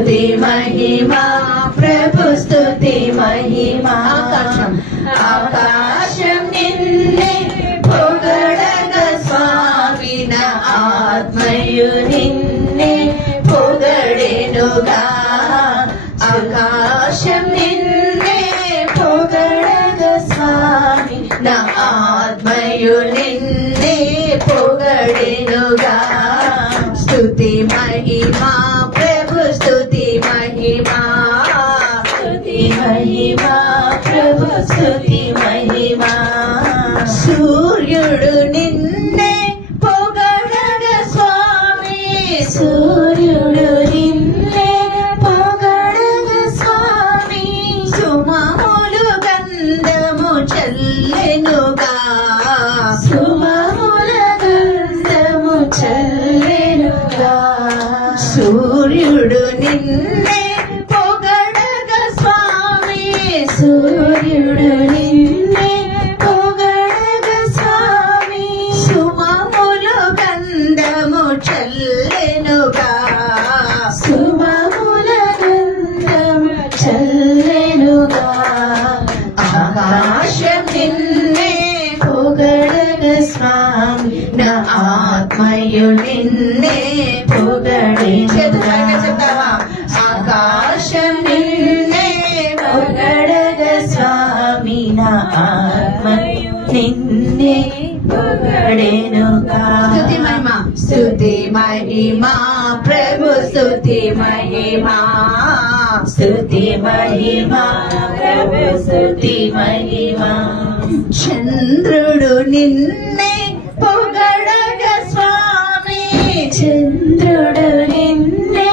స్తుతి మహిమా ప్రభు స్తుతి మహిమా ఆకాశం నిన్నే పొగడగ స్వామిన ఆత్మయు నిన్నే పొగడెనుగా ఆకాశం నిన్నే పొగడగ స్వామి నా ఆత్మయు నిన్నే పొగడెనుగా స్తుతి మహిమా ప్రభు స్తుతి మహిమా స్తుతి మహిమా ప్రభు స్తుతి మహిమా సూర్యుడు నిన్నే పొగడగ స్వామి సూర్యుడు నిన్నే పొగడగ స్వామి సుమములు గంధము చల్లెనుగా సుమముల గంధము చల్లెనుగా సూర్యుడు నిన్నే పొగడగ స్వామి సూర్యుడు నిన్నే పొగడగ స్వామి సుమములు గంధము చల్లెనుగా సుమముల గంధము చల్లెనుగా ఆకాశం నిన్నే పొగడగ స్వామి నా ఆత్మయు నిన్నే పొగడెనుగా ఆకాశం నిన్నే పొగడగ స్వామి నా ఆత్మయు నిన్నే పొగడెనుగా స్తుతి మహిమా ప్రభు స్తుతి మహిమా స్తుతి మహిమా ప్రభు స్తుతి మహిమా చంద్రుడు నిన్నే పొగడగ స్వామి చంద్రుడు నిన్నే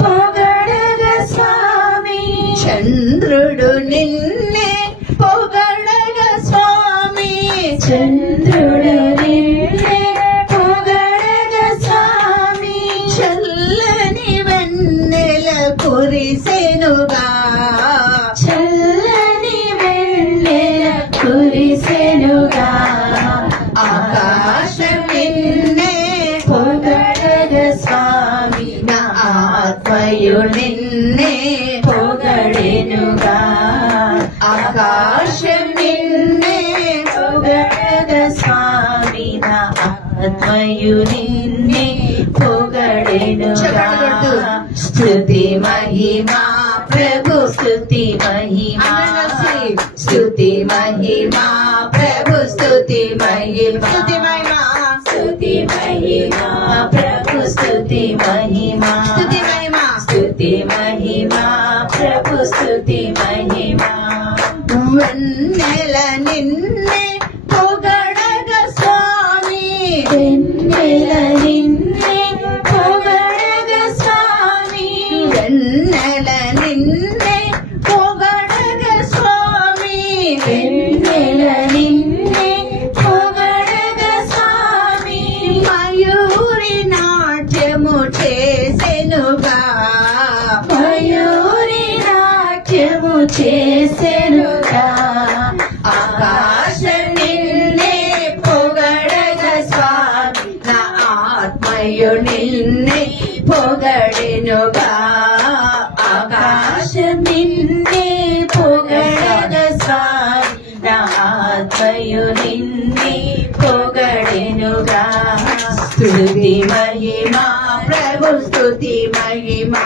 పొగడగ స్వామి చంద్రుడు నిన్నే పొగడగ స్వామి చంద్రుడు నిన్నే పొగడగ స్వామి చల్లని వెన్నెల కురిసెనుగా చల్లని వెన్నెల కురిసెనుగా ఆకాశం నిన్నే పొగడగ స్వామి నా ఆత్మయు నిన్నే పొగడెనుగా ఆకాశం నిన్నే పొగడగ స్వామి నా ఆత్మయు నిన్నే పొగడెనుగా స్తుతి మహిమా ప్రభు స్తుతి మహిమా స్తుతి మహిమా ప్రభు స్తుతి మహిమా స్తుతి మహిమా ప్రభు స్తుతి మహిమా స్తుతి మహిమా స్తుతి మహిమా ప్రభు స్తుతి మహిమా వెన్నెల నిన్నే పొగడగ స్వామి వెన్నెల నిన్నే పొగడగ స్వామి వెన్నెల నిన్నే పొగడగ స్వామి వెన్నెల నిన్నే పొగడగ స్వామి మయూరి నాట్యము చేసెనుగా మయూరి నాట్యము చేసెనుగా ఆకాశం నిన్నే పొగడగ స్వామి నా ఆత్మయు నిన్నే పొగడెనుగా ఆకాశం నిన్నే పొగడగ స్వామి నా ఆత్మయు నిన్నే పొగడెనుగా స్తుతి మహిమా ప్రభు స్తుతి మహిమా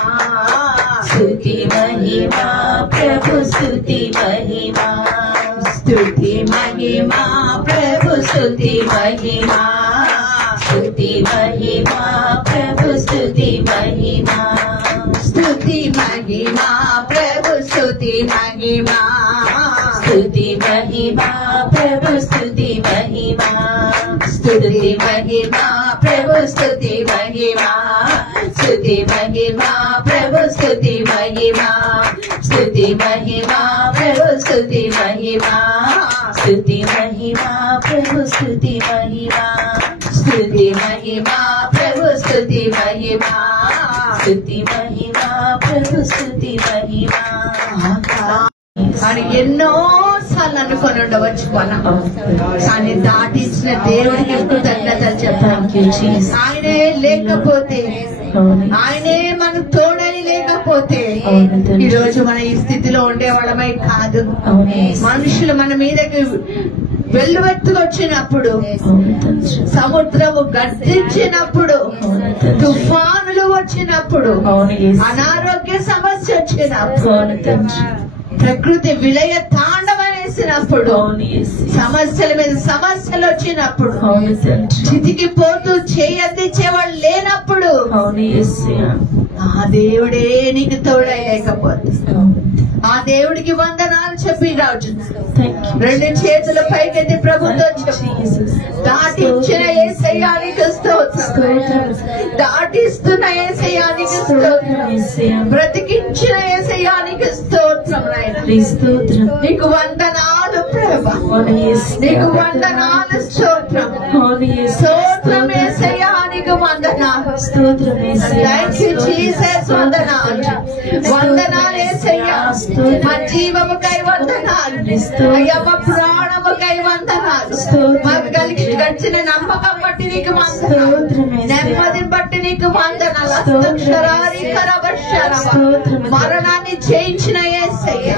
స్తుతి మహిమా ప్రభు స్తుతి మహిమా స్తుతి మహిమా ప్రభు స్తుతి మహిమా స్తుతి మహిమా ప్రభు స్తుతి మహిమా స్తుతి మహిమా ప్రభు స్తుతి మహిమా స్తుతి మహిమా ప్రభు స్తుతి మహిమా స్తుతి మహిమా ప్రభు స్తుతి మహిమా స్తుతి మహిమా ప్రభు స్తుతి మహిమా స్తుతి మహిమా ప్రభు స్తుతి మహిమా స్తుతి మహిమా ప్రభు స్తుతి మహిమా స్తుతి మహిమా ప్రభు స్తుతి మహిమా స్తుతి మహిమా ప్రభు స్తుతి మహిమా అని ఎన్నో సార్లు అనుకొని ఉండవచ్చు మనం, కానీ దాటించిన దేవుడికి కృతజ్ఞతలు చెప్పాలి. ఆయనే లేకపోతే, ఆయనే మనకు తోడై లేకపోతే లేకపోతే ఈ రోజు మన ఈ స్థితిలో ఉండేవాళ్ళమై కాదు. మనుషులు మన మీదకి వెల్లువెత్తుకొచ్చినప్పుడు, సముద్రము గర్జించినప్పుడు, తుఫానులు వచ్చినప్పుడు, అనారోగ్య సమస్య వచ్చినప్పుడు, ప్రకృతి విలయ తాండవం వేసినప్పుడు, సమస్యల మీద సమస్యలు వచ్చినప్పుడు, చితికి పోతూ చేయందించేవాళ్ళు లేనప్పుడు, ఆ దేవుడే నీకు తోడై లేకపోతే ఆ దేవుడికి వందనాలు చెప్పి రాజు రెండు చేతుల పైకెత్తి ప్రభుతో దాటించిన యేసయ్యానికి స్తోత్రం, దాటిస్తున్న యేసయ్యానికి స్తోత్రం, బ్రతికించిన యేసయ్యానికి స్తోత్రం. నీకు వందనాలు ప్రభా, నీకు వందనాలు స్తోత్రం, స్తోత్రం యేసయ్యానికి వందనాలు, థాంక్ యూ జీసస్, వందనాలు, వందనాలు యేసయ్యా, మా జీవముకై వందనాలు అయ్యా, మా ప్రాణముకై వందనాలు, మాకు కలిగి గడిచిన నమ్మకం బట్టి నీకు వందనాలు, నెమ్మదిని బట్టి నీకు వందనాలు, మరణాన్ని జయించిన యేసయ్య,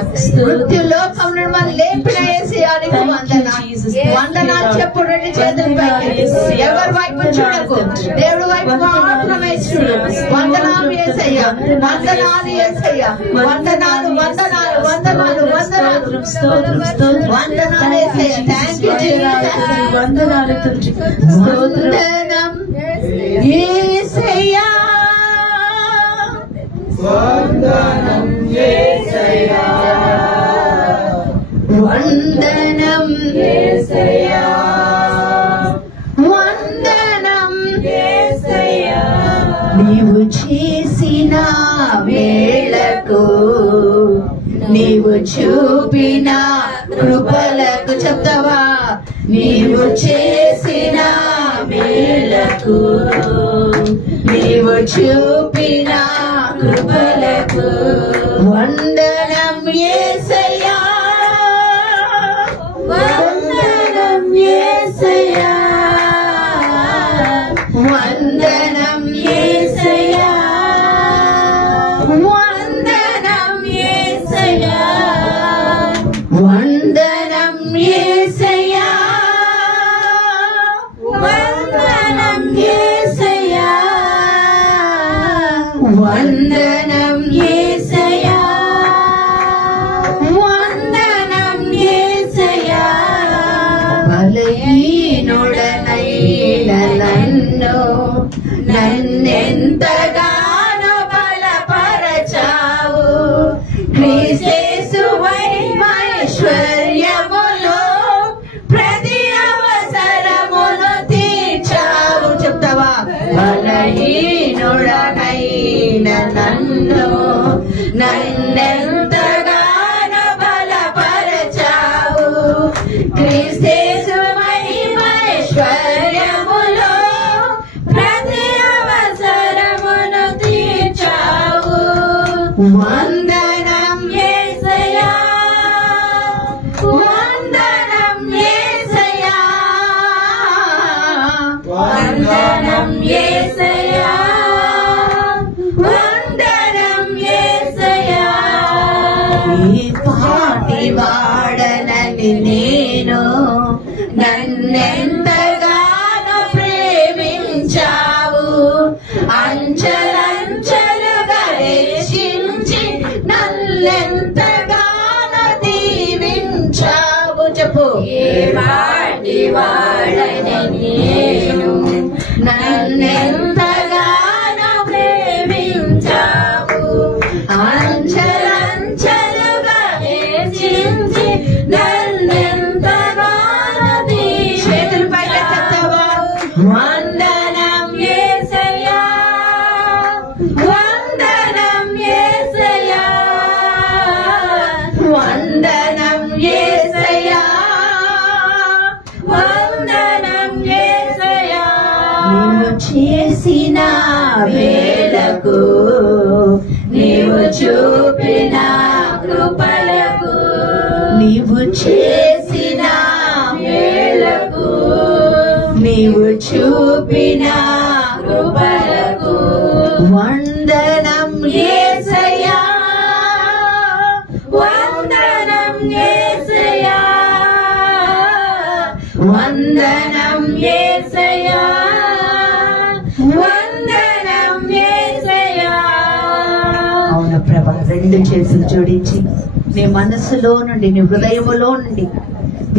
మృత్యు లోకం నుండి మనం లేపిన యేసయ్యానికి వందనాలు, వందనాలు చెప్పు రెండు చేతులు పైకి, ఎవరి వైపు చూడకు, దేవుడి వైపు మాత్రమే చూడు. వందనాలు యేసయ్య, వందనాలు యేసయ్య, వందనాలు వందనాలు వందనాలు వందనాలు వందనాలు యేసయ్య, థాంక్ యూ జీసస్, వందనాలు వందనం యేసయ్య, వందనం యేసయ్య, వందనం యేసయ్య, వందనం యేసయ్య, నీవు చేసిన వేళకు, నీవు చూపిన కృపలకు, చెప్తావా, నీవు చేసిన వేళకు, నీవు చూపిన కృపలకు వందనం యేసయ్యా, వందనం యేసయ్యా, వందనం యేసయ్యా, వందనం యేసయ్యా, వందనం యేసయ్యా, వందనం యేసయ్యా, వందనం యేసయ్యా, వందనం యేసయ్యా, బలహీనుడనైన నన్నెంతగానో బలపరచావు, క్రీస్తేసువై ఐశ్వర్యములో ప్రతి అవసరమును తీర్చావు, చెప్తావా, బలహీనుడనైన నన్నెంతగానో బలపరచావు, క్రీస్తేసువై ఐశ్వర్యములో ప్రతి అవసరమును తీర్చావు, వందనం యేసయ్యా, వందనం యేసయ్యా, వందనం యేసయ్యా, వందనం యేసయ్యా, ఈ పాటి వాడనని నేను నన్నెంతగానో ప్రేమించావు, అంచెలంచెలుగా హెచ్చించి నన్నెంతగానో దీవించావు, చెప్పు, ఏ పాటి వాడనని నేను నన్నెంతగానో ప్రేమించావు, అంచెలంచెలుగా హెచ్చించి నన్నెంతగానో చేతులు పైకి చెప్తావా, వందనం యేసయ్యా, వందనం యేసయ్యా, వందనం యేసయ్యా, వందనం యేసయ్యా, నీవు చేసిన వేళకు, నీవు చూపిన కృపలకు, నీవు చేసిన వేళకు, నీవు చూపిన కృపలకు వందనం యేసయ్యా, వందనం యేసయ్యా, వందనం యేసయ్యా. అవును ప్రభా, రెండు చేతులు జోడించి నీ మనసులో నుండి, నీ హృదయములో నుండి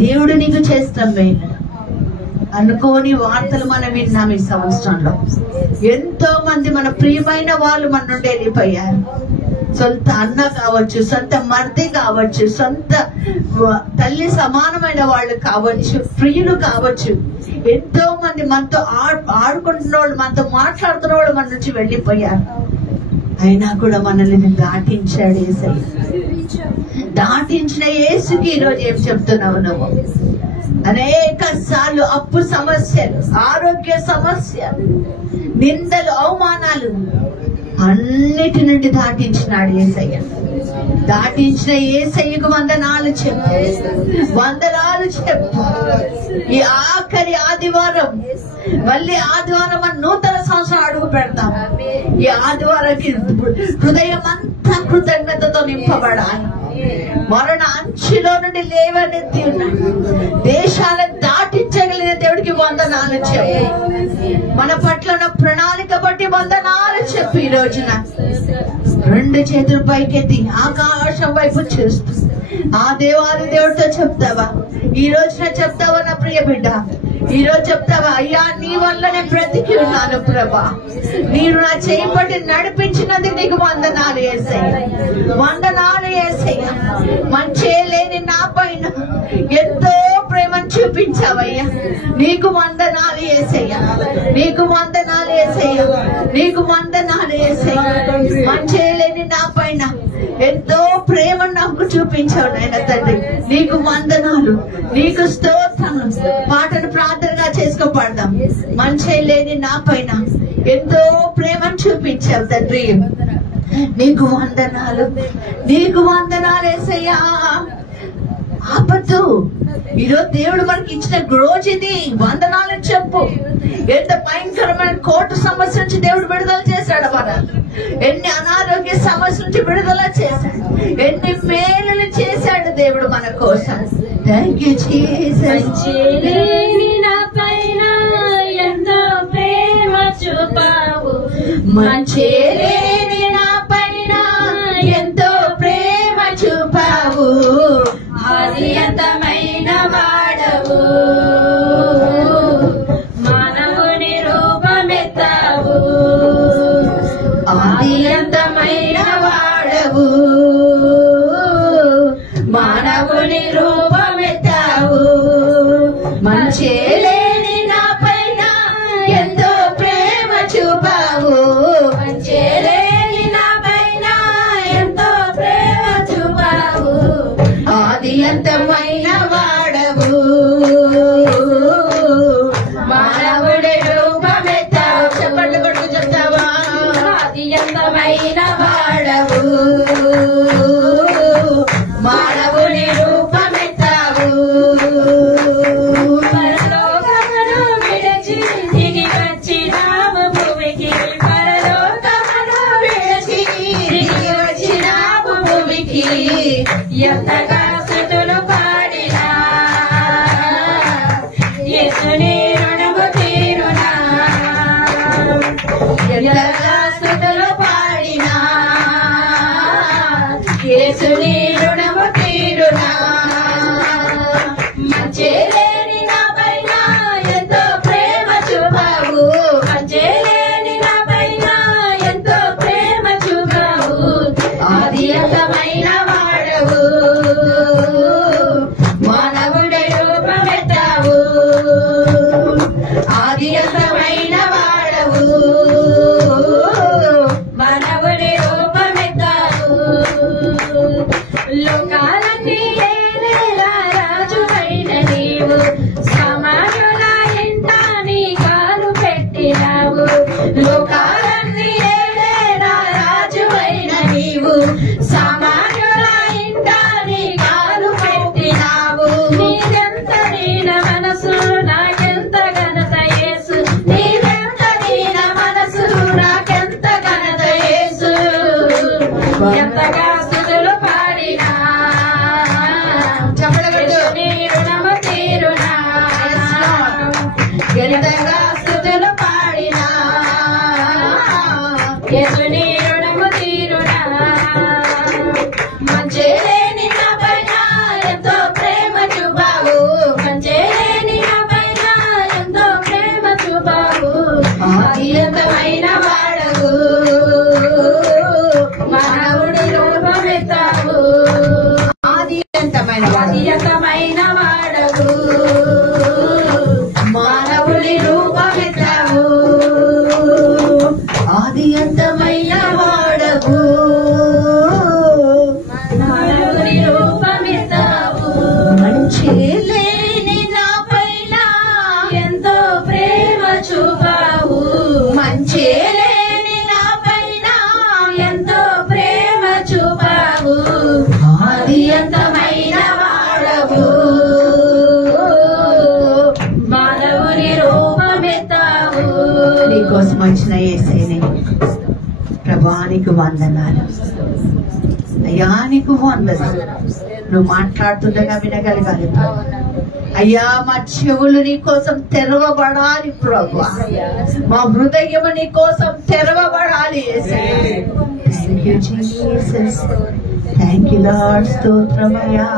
దేవుడు నీకు చేస్తాం మేలు అనుకోని వార్తలు మనం విన్నాం. ఈ సంవత్సరంలో ఎంతో మంది మన ప్రియమైన వాళ్ళు మన నుండి వెళ్ళిపోయారు. సొంత అన్న కావచ్చు, సొంత మర్ది కావచ్చు, సొంత తల్లి సమానమైన వాళ్ళు కావచ్చు, ప్రియులు కావచ్చు. ఎంతో మంది మనతో ఆడుకుంటున్న వాళ్ళు, మనతో మాట్లాడుతున్న వాళ్ళు మన నుంచి వెళ్ళిపోయారు. అయినా కూడా మనల్ని దాటించాడు యేసయ్య. దాటించిన యేసుకి ఈరోజు ఏం చెప్తున్నావు నువ్వు? అనేక సార్లు అప్పు సమస్యలు, ఆరోగ్య సమస్య, నిందలు, అవమానాలు అన్నిటి నుండి దాటించినాడు యేసయ్య. దాటించిన యేసయ్యకు వందనాలు చెప్పు, వందనాలు చెప్పు. ఈ ఆఖరి ఆదివారం, మళ్ళీ ఆదివారం మన నూతన సంవత్సరం అడుగు పెడతాం. ఈ ఆదివారానికి హృదయం అంతా కృతజ్ఞతతో నింపబడాలి. మరణ అంచులో నుండి లేవనెత్తి ఉన్నాడు. దేశాలను దాటించగలిగిన దేవుడికి వందనాలు చెప్పు. మన పట్ల ఉన్న ప్రణాళిక బట్టి వందనాలు చెప్పు. ఈ రోజున రెండు చేతులు పైకెత్తి ఆకాశం వైపు చూస్తూ ఆ దేవాది దేవుడితో చెప్తావా? ఈ రోజున చెప్తావా నా ప్రియ బిడ్డ? ఈ రోజు చెప్తావా, అయ్యా నీ వల్ల నేను బ్రతికి ఉన్నాను ప్రభా, నేను నా చేయబట్టి నడిపించినందుకు నీకు వందనాలు యేసయ్య, వందనాలు యేసయ్య. మంచే లేని నా పైన ఎంతో ప్రేమను చూపించావయ్యా, నీకు వందనాలు యేసయ్య, నీకు వందనాలు యేసయ్య, నీకు వందనాలు యేసయ్య. మంచే లేని నా పైన ఎంతో ప్రేమను నాకు చూపించావు నాయన తండ్రి, నీకు వందనాలు, నీకు స్తోత్రము. పాటను ప్రార్థనగా చేసుకోపడదాం. మంచే లేని నా పైన ఎంతో ప్రేమను చూపించావు తండ్రి, నీకు వందనాలు, నీకు వందనాలు యేసయ్యా. ఆపత్తు ఈరోజు దేవుడు మనకి ఇచ్చిన రోజు ఇది, వందనాలు చెప్పు. ఎంత భయంకరమైన కోర్టు సమస్య నుంచి దేవుడు విడుదల చేశాడు మన, ఎన్ని అనారోగ్య సమస్య నుంచి విడుదల చేశాడు, ఎన్ని మేలులు చేశాడు దేవుడు మన కోసం. Thank you Jesus. నా పైన ఎంతో ప్రేమ చూపావు, మంచేలేని నా పైన ఎంతో ప్రేమ చూపావు, ఆదియంతమైన వాడవు, మానవుని రూపమెత్తావు, ఆదియంతమైన వాడవు, మానవుని రూపమెత్తావు, మంచేలేని నా పైన ఎంతో ప్రేమ చూపావు, మంచేలేని నా పైన ఎంతో ప్రేమ చూపావు, ఆదియంతమైన వాడవు, మానవుడి రూపమెత్తావు. చెప్పండి కొడుకు చెప్తావా? ఆదియంతమైన వాడవు, మానవుడి రూపమెత్తావు, పరలోకమును విడిచి దిగి వచ్చినావు భూమికి, పరలోకమును విడిచి దిగి వచ్చినావు భూమికి. ఎంతగా స్తుతులు పాడినా యేసుని రుణము తీరునా, ఎంతగా స్తుతులు పాడినా యేసుని రుణము తీరునా, మంచేలేని నా పైన ఎంతో ప్రేమ చూపావు, మంచేలేని నా పైన ఎంతో ప్రేమ చూపావు, ఆదియంతమైన వాడవు, మానవుడి రూపమెత్తావు, ఆదియంతమైన వాడవు, మానవుడి రూపమెత్తావు. లోకాలన్నీ ఏలేలా రాజువైన నీవు, సామాన్యుల ఇంట నీ కాలు పెట్టినావు. లోకాలన్నీ ఏలేలా రాజువైన నీవు, సామాన్యుల ఇంట నీ కాలు పెట్టినావు. నీదెంత దీన మనసు నాకెంత ఘనత యేసు, నీదెంత దీన మనసు నాకెంత ఘనత యేసు. ఎంతగా స్తుతులు పాడినా చెప్పడగట్టు. యేసు నీ రుణము తీరునా, Yes, Lord. నీకు వందనాలు అయ్యా, నీకు వందనాలు. నువ్వు మాట్లాడుతుండగా వినగలగాలి ప్రభు. అయ్యా, మా చెవులు నీ కోసం తెరవబడాలి ప్రభు. మా హృదయం నీ కోసం తెరవబడాలి. Thank you lord. స్తోత్రమయ్యా,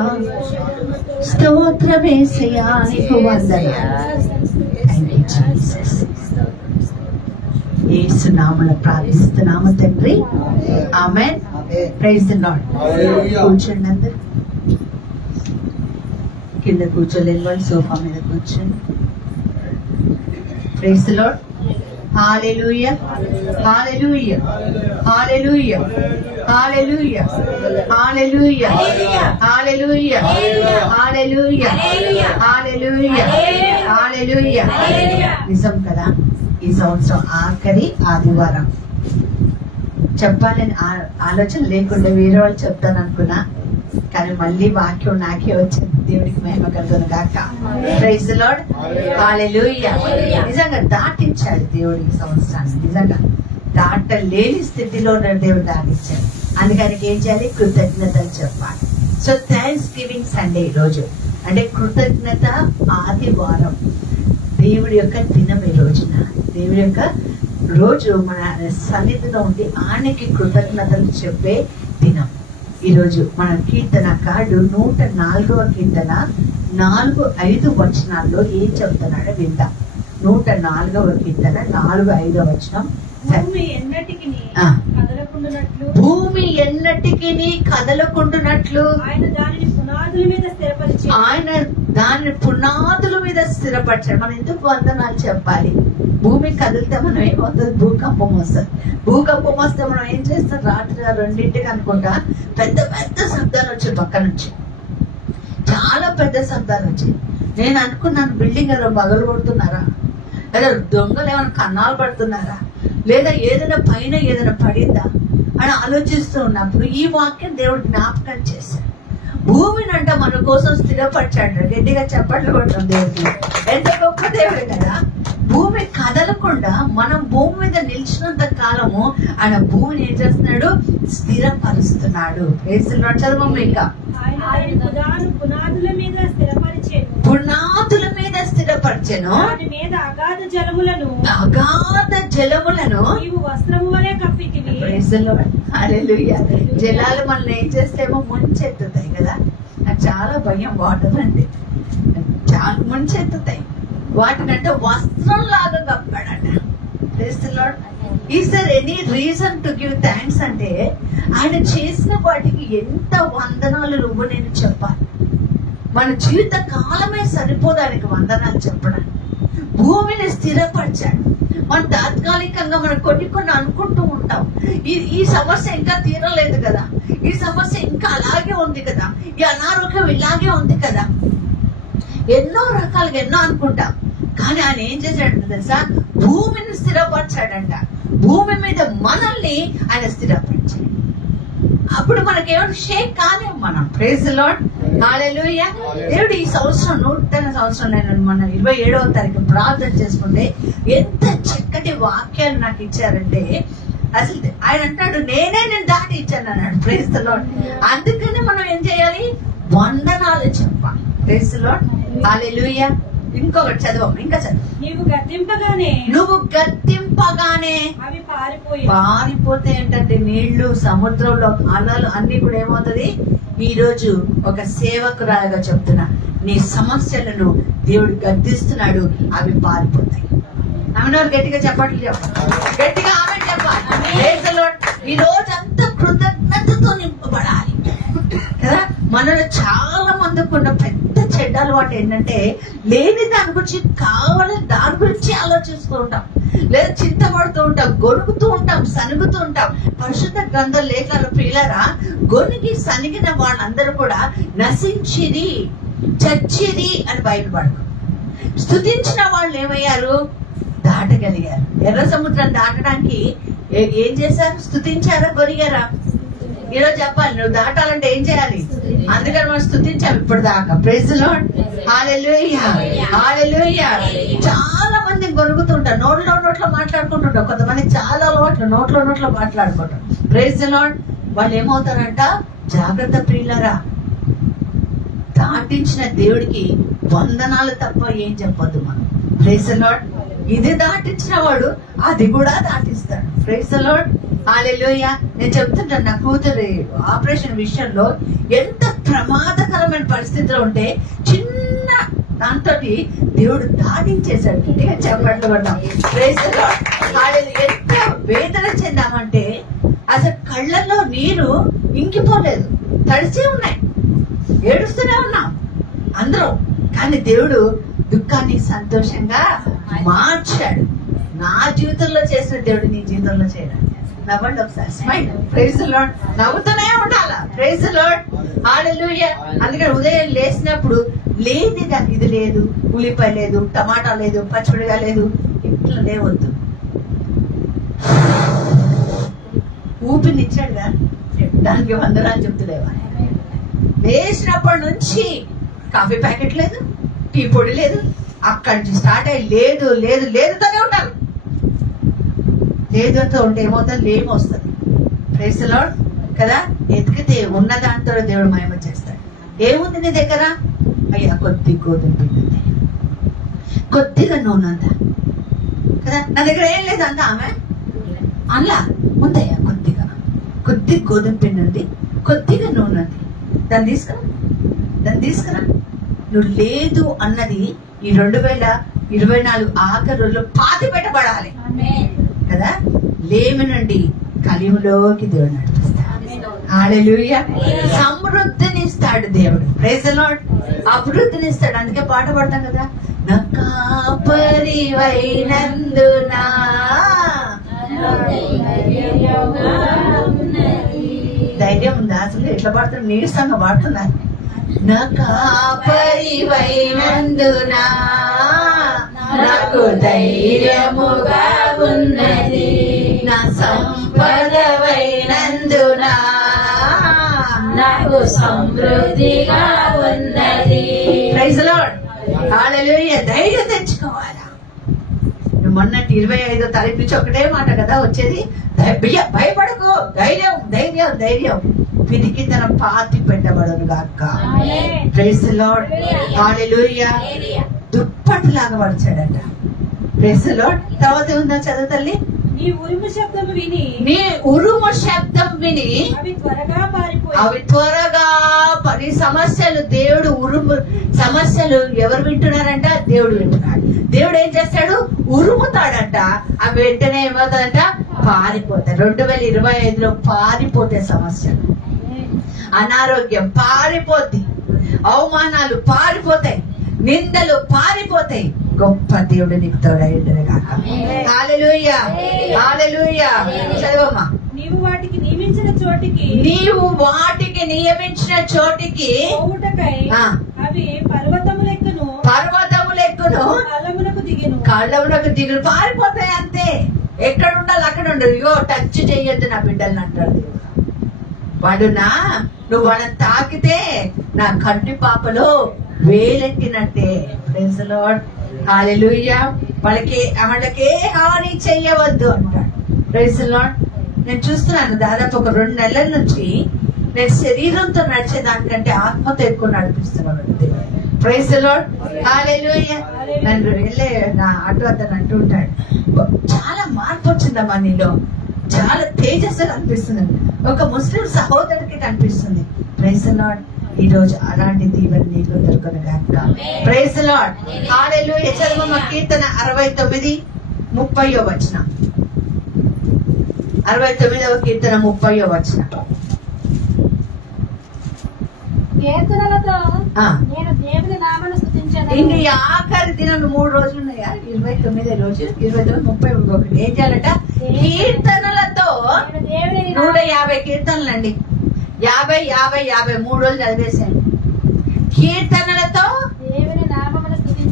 స్తోత్రమేసయ్యా, నీకు వందనాలు. Thank you Jesus. యేసు నామమున ప్రార్థిస్తున్నాము తండ్రి, ఆమేన్. Praise the lord. కూర్చోండి అందరు. కింద కూర్చోలేని వాళ్ళు సోఫా మీద కూర్చోండి. Praise the Lord. Hallelujah, hallelujah, hallelujah, hallelujah, hallelujah, hallelujah, hallelujah, hallelujah, hallelujah. నిజం కదా, ఈ సంవత్సరం ఆఖరి ఆదివారం. చెప్పాలని ఆలోచన లేకుండా వేరే వాళ్ళు చెప్తాను అనుకున్నా, కానీ మళ్ళీ వాక్యం నాకే వచ్చింది. దేవుడికి మహిమ కలుగును గాక. Praise the Lord. హల్లెలూయా. నిజంగా దాటించాడు దేవుడు ఈ సంవత్సరాన్ని. నిజంగా దాటలేని స్థితిలో ఉన్న దేవుడు దాటించాడు. అందుకని ఏం చేయాలి? కృతజ్ఞతలు చెప్పాలి. సో థ్యాంక్స్ గివింగ్ సండే రోజు, అంటే కృతజ్ఞత ఆదివారం, దేవుడి యొక్క దినం. ఈ రోజున దేవుడి యొక్క రోజు మన సన్నిధిలో ఉండి ఆయనకి కృతజ్ఞతలు చెప్పే దినం. ఈరోజు మన కీర్తనకారుడు 104వ కీర్తన 4-5 వచనాల్లో ఏం చెప్తున్నాడో విందాం. 104వ కీర్తన 4-5 వచనం. భూమి ఎన్నటికి కదలకుండునట్లు, భూమి ఎన్నటికి కదలకుండునట్లు ఆయన దానిని పునాదుల మీద స్థిరపరిచి, ఆయన దాని పునాదుల మీద స్థిరపరిచాడు. మనం ఎందుకు వందనాలు చెప్పాలి? భూమి కదిలితే మనం ఏమవుతుంది? భూకంపం వస్తుంది. భూకంపం వస్తే మనం ఏం చేస్తాం? రాత్రి 2ంటికి అనుకుంటా పెద్ద పెద్ద శబ్దాలు వచ్చాయి, పక్క నుంచి చాలా పెద్ద శబ్దాలు వచ్చాయి. నేను అనుకున్నాను, బిల్డింగ్ ఏదో పగలు కొడుతున్నారా, లేదా దొంగలు ఏమైనా కన్నాలు పడుతున్నారా, లేదా ఏదైనా పైన ఏదైనా పడిందా అని ఆలోచిస్తూ ఉన్నప్పుడు ఈ వాక్యం దేవుడు జ్ఞాపకం చేశాడు. భూమిని అంట మన కోసం స్థిరపరిచాడు. గట్టిగా చప్పట్లు కొట్టడం దేవుడికి. ఎంత గొప్ప దేవుడు కదా. భూమి కదలకుండా మనం భూమి మీద నిలిచినంత కాలము ఆయన భూమిని ఏం చేస్తున్నాడు? స్థిరపరుస్తున్నాడు. చదవము ఇంకా. పునాదుల మీద స్థిరపరిచెను, పునాదుల మీద స్థిరపరిచెను, వాటి మీద అగాధ జలములను, అగాధ జలములను నీవు వస్త్రము వలె కప్పితివి. హల్లెలూయా. జలాలు మనల్ని ఏం చేస్తేమో ముంచెత్తుతాయి కదా. నాకు చాలా భయం వాటర్ అంటే. చాలా ముంచెత్తుతాయి. వాటినంటే వస్త్రం లాగా కప్పాడట. Praise the Lord. Is there any reason to give thanks అంటే ఆయన చేసిన వాటికి ఎంత వందనాలు నువ్వు నేను చెప్పాలి. మన జీవిత కాలమే సరిపోదానికి వందనాలు చెప్పడానికి. భూమిని స్థిరపరిచాడు. మనం తాత్కాలికంగా మనం కొన్ని అనుకుంటూ ఉంటాం, ఈ సమస్య ఇంకా తీరలేదు కదా, ఈ సమస్య ఇంకా అలాగే ఉంది కదా, ఈ అనారోగ్యం ఇలాగే ఉంది కదా, ఎన్నో రకాలుగా ఎన్నో అనుకుంటాం. కానీ ఆయన ఏం చేశాడంట తెలుసా? భూమిని స్థిరపరిచాడంట. భూమి మీద మనల్ని ఆయన స్థిరపరిచాడు. అప్పుడు మనకేమైనా షేక్ కాలేము మనం. Praise the Lord. హల్లెలూయా. దేవుడు ఈ సంవత్సరం 100వ సంవత్సరం నేను మన 27వ తారీఖు ప్రార్థన చేసుకుంటే ఎంత చక్కటి వాక్యాలు నాకు ఇచ్చారంటే, అసలు ఆయన అంటాడు నేను దాటి ఇచ్చాను అన్నాడు. Praise the Lord. అందుకని మనం ఏం చేయాలి? వందనాలు చెప్పాలి. Praise the Lord. హల్లెలూయా. ఇంకొకటి చదవము, ఇంకా చదువు. నువ్వు గద్దింపగానే అవి పారిపోతే ఏంటంటే నీళ్లు, సముద్రంలో అలలు అన్ని కూడా ఏమవుతుంది? ఈ రోజు ఒక సేవకురాలుగా చెప్తున్నా, నీ సమస్యలను దేవుడు గద్దిస్తున్నాడు, అవి పారిపోతాయి. ఆమె గట్టిగా చెప్పట్లు చెప్పాలి, గట్టిగా ఆమె చెప్పాలి. ఈ రోజంతా కృతజ్ఞతతో నింపబడాలి కదా. మనలో చాలా మందికి ఉన్న పెద్ద చెడ్డ అలవాటు ఏంటంటే, లేని దాని గురించి కావాలని దాని గురించి ఆలోచిస్తూ ఉంటాం, లేదా చింతపడుతూ ఉంటాం, గొనుగుతూ ఉంటాం, సనుగుతూ ఉంటాం. పరిశుద్ధ గ్రంథ లేఖలు ప్రియులారా, గొనిగి సనిగిన వాళ్ళందరూ కూడా నశించిరి, చచ్చిరి అని బయటపడకు. స్తుతించిన వాళ్ళు ఏమయ్యారు? దాటగలిగారు. ఎర్ర సముద్రం దాటడానికి ఏం చేశారు? స్తుతించారా, గొరిగారా? ఈరోజు చెప్పాలి, నువ్వు దాటాలంటే ఏం చేయాలి? అందుకని మనం స్తుతించాం ఇప్పుడు దాకా. Praise the Lord. Hallelujah, hallelujah. చాలా మంది కొనుగుతుంటారు, నోట్లో మాట్లాడుకుంటుంటారు. కొంతమంది చాలా అలవాట్లు, నోట్లో మాట్లాడుకుంటారు. Praise the Lord. వాళ్ళు ఏమవుతారంట, జాగ్రత్త ప్రియులరా, దాటించిన దేవుడికి వందనాలు తప్ప ఏం చెప్పొద్దు మనం. Praise the Lord. ఇది దాటించిన వాడు అది కూడా దాటిస్తాడు. Praise the Lord. హల్లెలూయా. నేను చెప్తుంటాను, నా కూతురి ఆపరేషన్ విషయంలో ఎంత ప్రమాదకరమైన పరిస్థితిలో ఉంటే చిన్న దాంతో దేవుడు దాటించేశాడు. గట్టిగా చెప్పట్లు పడ్డాం. Praise the Lord. హల్లెలూయా. ఎంత వేదన చెందామంటే అసలు కళ్ళల్లో నీరు ఇంకిపోలేదు, తడిచే ఉన్నాయి, ఏడుస్తూనే ఉన్నాం అందరం. కానీ దేవుడు దుఃఖాన్ని సంతోషంగా మార్చాడు. నా జీవితంలో చేసిన దేవుడు నీ జీవితంలో చేయడానికి. నవ్వండి ఒకసారి, స్మైల్. Praise the Lord. నవ్వుతూనే ఉండాలా. Praise the Lord. హల్లెలూయా. అందుకని ఉదయం లేచినప్పుడు లేని దాన్ని, ఇది లేదు, ఉల్లిపాయ లేదు, టమాటా లేదు, పచ్చిమిరపకాయ లేదు, ఇట్లా లేవద్దు. ఊపిరినిచ్చాడుగా, దానికి వందనాలు చెప్తులేవా. లేచినప్పటి నుంచి కాఫీ ప్యాకెట్ లేదు, టీ పొడి లేదు, అక్కడి నుంచి స్టార్ట్ అయ్యి లేదుతోనే ఉంటారు. లేదుతో ఉంటే ఏమవుతుంది, లేమొస్తుంది. ప్రైజ్ ది లార్డ్ కదా. ఎతికితే ఉన్న దాంతో దేవుడు మహిమ చేస్తాడు. ఏముంది నీ దగ్గర? అయ్యా కొద్ది గోధుమ పిండి ఉంది, కొద్దిగా నూనె అంతా కదా. నా దగ్గర ఏం లేదు అంత. ఆమె అలా ఉందయ్యా, కొద్ది గోధుమ పిండి ఉంది, కొద్దిగా నూనె ఉంది, దాన్ని తీసుకురా. నువ్వు లేదు అన్నది ఈ 2024 ఆఖరి రోజుల్లో పాతి పెట్టబడాలి కదా. లేమి నుండి కలియుగంలోకి దేవుడు నడిపిస్తాడు. హల్లెలూయా. సమృద్ధినిస్తాడు దేవుడు. Praise the Lord. అభివృద్ధినిస్తాడు. అందుకే పాట పాడతాం కదా, నా కాపరివైనందునా ధైర్యం ఉందా? అసలు ఎట్లా పాడుతున్నారు, నీరసంగా పాడుతున్నారు. నా కాపరివైనందునా నాకు ధైర్యముగా ఉన్నది, నా సంపదవైనందునా నాకు సమృద్ధిగా ఉన్నది. Praise the Lord. హల్లెలూయా. ధైర్యం తెచ్చుకోవాలా. మొన్నటి 25వ తారీఖు నుంచి ఒకటే మాట కదా వచ్చేది, భయపడకు, ధైర్యం పిరికితనం పాతి పెట్టబడను గాక. Praise the Lord. హల్లెలూయా. దుప్పటిలాగా పడిచాడట. Praise the Lord. తర్వాత ఉందా చదువు తల్లి. నీ ఉరుము శబ్దం విని అవి త్వరగా పని సమస్యలు. దేవుడు సమస్యలు ఎవరు వింటున్నారంట? దేవుడు వింటున్నాడు. దేవుడు ఏం చేస్తాడు? ఉరుముతాడంట. అవి వెంటనే ఏమవుతుందంట? పారిపోతాయి. 2025లో పారిపోతే సమస్యలు, అనారోగ్యం పారిపోద్ది, అవమానాలు పారిపోతాయి, నిందలు పారిపోతాయి. గొప్ప దేవుడు నీకు తోడైండును గాక. హల్లెలూయా. హల్లెలూయా. చదవమ్మా. నీవు వాటికి నియమించిన చోటికి పోవుటకై అవి పర్వతములెక్కును కళ్ళమునకు దిగును. పారిపోతాయి అంతే. ఎక్కడ ఉండాలి అక్కడ ఉండదు. ఇగో టచ్ చెయ్యొద్దు నా బిడ్డల్ని అంటాడు. వాడు నువ్వు వాళ్ళని తాకితే నా కంటి పాపలో వేలెట్టినట్టే. Praise the Lord. హల్లెలూయా. వాళ్ళకే హాని చెయ్యవద్దు అంటాడు. Praise the Lord. నేను చూస్తున్నాను దాదాపు ఒక 2 నెలల నుంచి నేను శరీరంతో నడిచేదానికంటే ఆత్మతో ఎక్కువ నడిపిస్తున్నాను. Praise the Lord. హల్లెలూయా. నన్ను వెళ్ళే నా అటు అతను అంటూ ఉంటాడు, చాలా మార్పు వచ్చిందమ్మా నీలో, చాలా తేజస్సు కనిపిస్తుంది, ఒక ముస్లిం సహోదరుడికి కనిపిస్తుంది. Praise the Lord. ఈ రోజు అలాంటి దీవెన నీకు దొరకను గాక. Praise the Lord. హల్లెలూయా. చదవమ్మ కీర్తన 69:30 వచనం. 69వ కీర్తన 30వ వచనం. కీర్తనలతో నేను దేవుని నామమును స్తుతించెదను. ఇంక ఈ ఆఖరి దినం 3 రోజులు ఉన్నాయా? 29వ రోజు, 29, 30, 31 ఏం చేయాలట? కీర్తనలతో 150 కీర్తనలండి. 50, 3 రోజులు చదివేశాను. కీర్తనలతో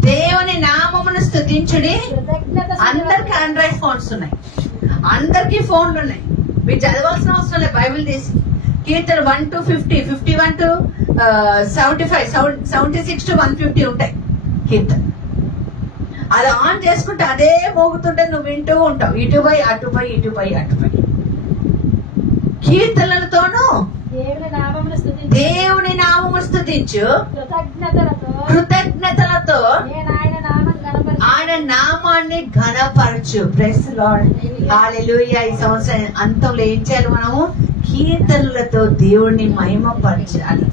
దేవుని నామమును స్తుతించుడి. అందరికి ఆండ్రాయిడ్ ఫోన్స్ ఉన్నాయి, అందరికి ఫోన్లు ఉన్నాయి. మీరు చదవాల్సిన అవసరం లేదు. బైబిల్ తీసి కీర్తన 1 to 50, 51 to 75, 76 to 150 ఉంటాయి కీర్తన. అది ఆన్ చేసుకుంటే అదే మోగుతుంటే నువ్వు వింటూ ఉంటావు, ఇటుపై అటుపై ఇటుపై అటుపై. కీర్తనలతోనూ దేవుని నామమును స్తుతించు, కృతజ్ఞతలతో ఆయన నామాన్ని ఘనపరచు. ప్రైజ్ ది లార్డ్, హల్లెలూయా. ఈ సంవత్సరం అంతంలో ఏం చేయాలి? మనము కీర్తనలతో దేవుణ్ణి మహిమపరచాలి,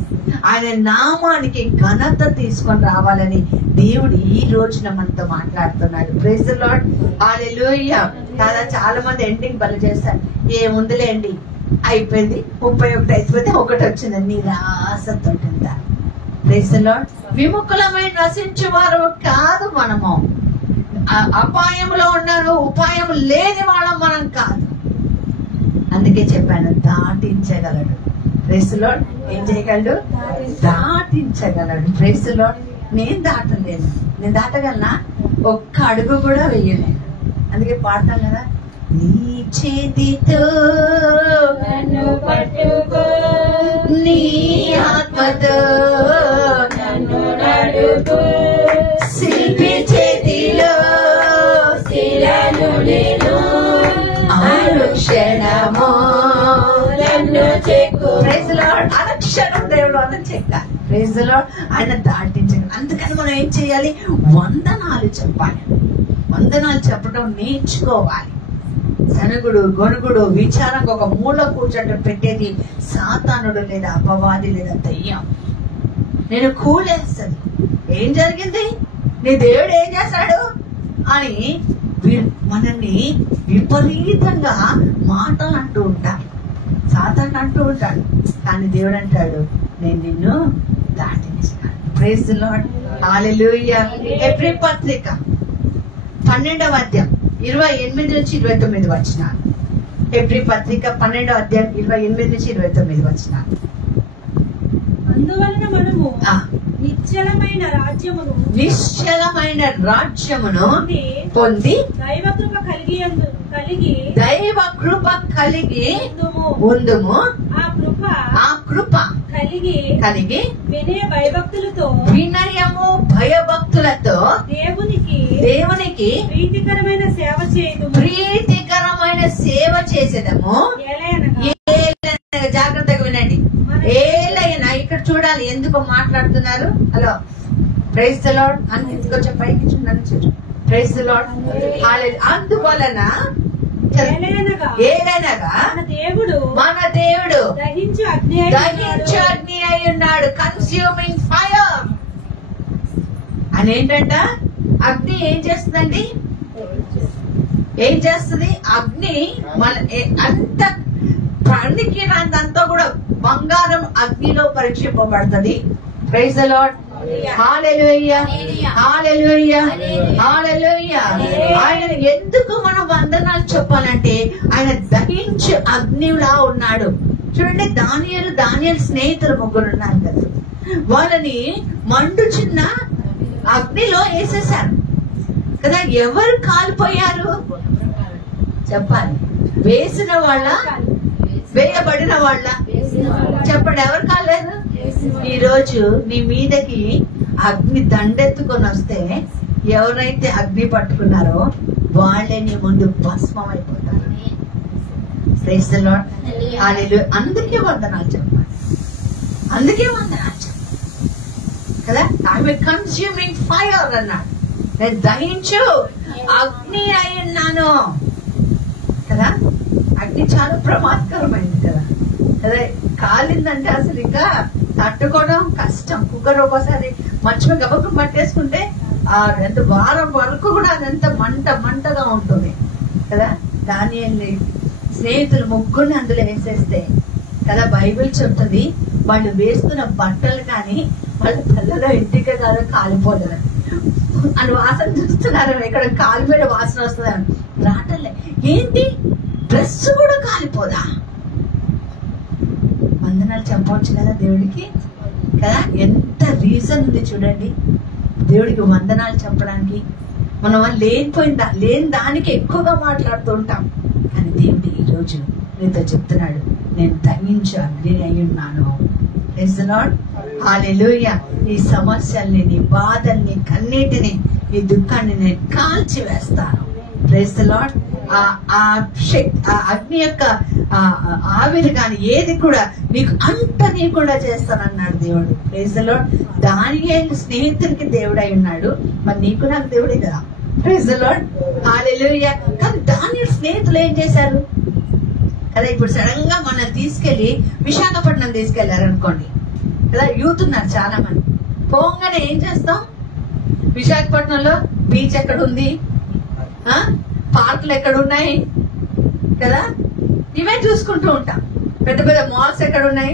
ఆయన నామానికి ఘనత తీసుకొని రావాలని దేవుడు ఈ రోజున మనతో మాట్లాడుతున్నాడు. ప్రైజ్ ది లార్డ్, హల్లెలూయా. కదా చాలా మంది ఎండింగ్ బలి చేస్తారు, ఏముందిలేండి అయిపోయింది, 31 అయిపోతే 1 వచ్చింది, నిరాశతో ఉంటారు. Praise the Lord. విముఖులమై నశించేవారు కాదు మనము, అపాయంలో ఉన్నాను, ఉపాయం లేని వాళ్ళం మనం కాదు. అందుకే చెప్పాను, దాటించగలడు. Praise the Lord. ఏం చేయగలడు? దాటించగలడు. Praise the Lord. నేను దాటలేను, నేను దాటగలనా? ఒక్క అడుగు కూడా వెయ్యలేను. అందుకే పాడతాం కదా, నీ చేతితో నన్ను పట్టుకో, నీ ఆత్మతో నన్ను నడుపు, శిల్పి చేతిలో శిలను నేను, అనుక్షణము నన్ను చెక్కు. Praise the lord. అనుక్షణం దేవుడు అన్న చెక్క. Praise the Lord. ఆయన దాటించాడు. అందుకని మనం ఏం చేయాలి? వందనాలు చెప్పాలి. వందనాలు చెప్పడం నేర్చుకోవాలి. సనుగుడు, గొనుగుడు, విచారంగా ఒక మూల కూర్చోట పెట్టేది సాతానుడు లేదా అపవాది లేదా దయ్యం. నేను కూలేస్తుంది. ఏం జరిగింది? నీ దేవుడు ఏం చేశాడు అని మనల్ని విపరీతంగా మాటలు అంటూ ఉంటారు, సాతాను అంటూ ఉంటాడు. కానీ దేవుడు అంటాడు, నేను నిన్ను దాటించాను. Praise the Lord, hallelujah. హెబ్రీ పత్రిక 12వ అధ్యాయం 28 నుంచి 29 వచనాలు. హెబ్రీ పత్రిక 12వ అధ్యాయం 28 నుంచి 29 వచనాలు. అందువలన మనము నిశ్చలమైన రాజ్యమును పొంది దైవ కృప కలిగి ఉందుము. ఆ కృప కలిగి వినయము భయభక్తులతో దేవునికి ప్రీతికరమైన సేవ చేసేదము. జాగ్రత్తగా వినండి. ఏలైనా ఇక్కడ చూడాలి, ఎందుకు మాట్లాడుతున్నారు. హలో, ప్రైజ్ ది లార్డ్ అని ఎందుకో పైకి చూడండి. Praise the Lord. అందువలన ఏలైనగా మన దేవుడు దహించు అగ్ని అయి ఉన్నాడు. కన్స్యూమింగ్ ఫైర్ అని ఏంటంట? అగ్ని ఏం చేస్తుందండి? ఏం చేస్తుంది? అగ్ని మన అంత పనికి అంతా కూడా బంగారం అగ్నిలో పరీక్షింపబడుతుంది. Praise the Lord, hallelujah, hallelujah, హల్లెలూయా. ఆయన ఎందుకు మనం వందనాలు చెప్పాలంటే ఆయన దహించు అగ్నిలా ఉన్నాడు. చూడండి, దానియేలు స్నేహితులు 3 ఉన్నారు కదా, వాళ్ళని మండుచున్న అగ్నిలో వేసేశారు కదా. ఎవరు కాలిపోయారు చెప్పాలి? వేసిన వాళ్ళ, వేయబడిన వాళ్ళ? చెప్పండి, ఎవరు కాలేదు? ఈ రోజు నీ మీదకి అగ్ని దండెత్తుకొని వస్తే ఎవరైతే అగ్ని పట్టుకున్నారో వాళ్ళే నీ ముందు భస్మం అయిపోతారు. ప్రైజ్ ది లార్డ్, హల్లెలూయా. అందుకే వందనాలు చెప్పాలి, అందుకే వందనాలు చెప్పాలి కదా. ఆమె కన్స్యూమింగ్ ఫైర్ అన్నాడు, నేను దహించు అగ్ని అయి ఉన్నాను కదా. అగ్ని చాలా ప్రమాదకరమైంది కదా. అదే కాలిందంటే అసలు ఇంకా తట్టుకోవడం కష్టం. కుక్కర్ ఒకసారి మంచిగా గబకు పట్టేసుకుంటే ఎంత వారం వరకు కూడా అదంత మంటగా ఉంటుంది కదా. దానియేలు స్నేహితులు 3 అందులో వేసేస్తే కదా, బైబిల్ చెప్తుంది వాళ్ళు వేసుకున్న బట్టలు కానీ వాళ్ళ పిల్లలు ఇంటికి కాదు కాలిపోలేదు అని వాసన చూస్తున్నారు. ఇక్కడ కాలిపోయే వాసన వస్తుందని రాటలే. ఏంటి, డ్రెస్ కూడా కాలిపోదా? వందనాలు చెప్పవచ్చు కదా దేవుడికి కదా. ఎంత రీజన్ ఉంది చూడండి దేవుడికి వందనాలు చెప్పడానికి. మనం లేని దానికి ఎక్కువగా మాట్లాడుతూ ఉంటాం. కానీ దేవుడు ఈ రోజు నీతో చెప్తున్నాడు, నేను దహించు అగ్ని అయి ఉన్నాను. ప్రైజ్ ది లార్డ్, హల్లెలూయా. ఈ సమస్యల్ని, నీ బాధల్ని, కన్నీటిని ఈ దుఃఖాన్ని నేను కాల్చి వేస్తాను. Praise the Lord. ఆ శక్తి, ఆ అగ్ని యొక్క ఆవిరి కానీ ఏది కూడా నీకు అంతని కూడా చేస్తానన్నాడు దేవుడు. Praise the Lord. దానియేలు స్నేహితునికి దేవుడై ఉన్నాడు, మరి నీకు నాకు దేవుడే కదా. Praise the Lord. హల్లెలూయా. కానీ దానియేలు స్నేహితులు ఏం చేశారు కదా, ఇప్పుడు సడన్ గా మనం తీసుకెళ్లి విశాఖపట్నం తీసుకెళ్లారు అనుకోండి కదా, యూత్ ఉన్నారు చాలా మంది. పోగానే ఏం చేస్తాం, విశాఖపట్నంలో బీచ్ ఎక్కడ ఉంది, పార్కులు ఎక్కడ ఉన్నాయి కదా, ఇవే చూసుకుంటూ ఉంటాం. పెద్ద పెద్ద మాల్స్ ఎక్కడ ఉన్నాయి,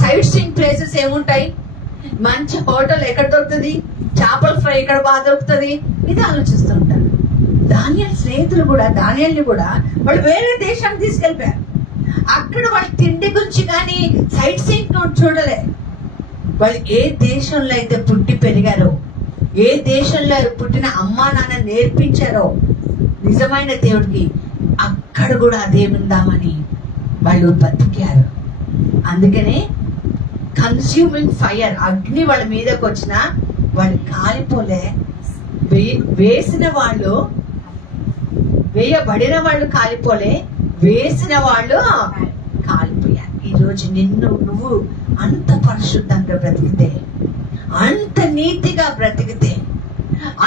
సైట్ సీయింగ్ ప్లేసెస్ ఏముంటాయి, మంచి హోటల్ ఎక్కడ దొరుకుతుంది, చేపల ఫ్రై ఎక్కడ బాగా దొరుకుతుంది, ఇది ఆలోచిస్తూ ఉంటారు. దానియేలు స్నేహితులు కూడా, దానియేలుని కూడా వాళ్ళు వేరే దేశానికి తీసుకెళ్లిపోయారు. అక్కడ వాళ్ళ తిండి గురించి కానీ సైట్ సీయింగ్ చూడలే. వాళ్ళు ఏ దేశంలో అయితే పుట్టి పెరిగారో, ఏ దేశంలో పుట్టిన అమ్మా నాన్న నేర్పించారో నిజమైన దేవుడికి, అక్కడ కూడా అదే ఉందామని వాళ్ళు బతికారు. అందుకనే కన్స్యూమింగ్ ఫైర్, అగ్ని వాళ్ళ మీదకి వచ్చినా వాళ్ళు కాలిపోలే. వేసిన వాళ్ళు, వేయబడిన వాళ్ళు కాలిపోలే, వేసిన వాళ్ళు కాలిపోయారు. ఈ రోజు నువ్వు అంత పరిశుద్ధంగా బ్రతికితే, అంత నీతిగా బ్రతికితే,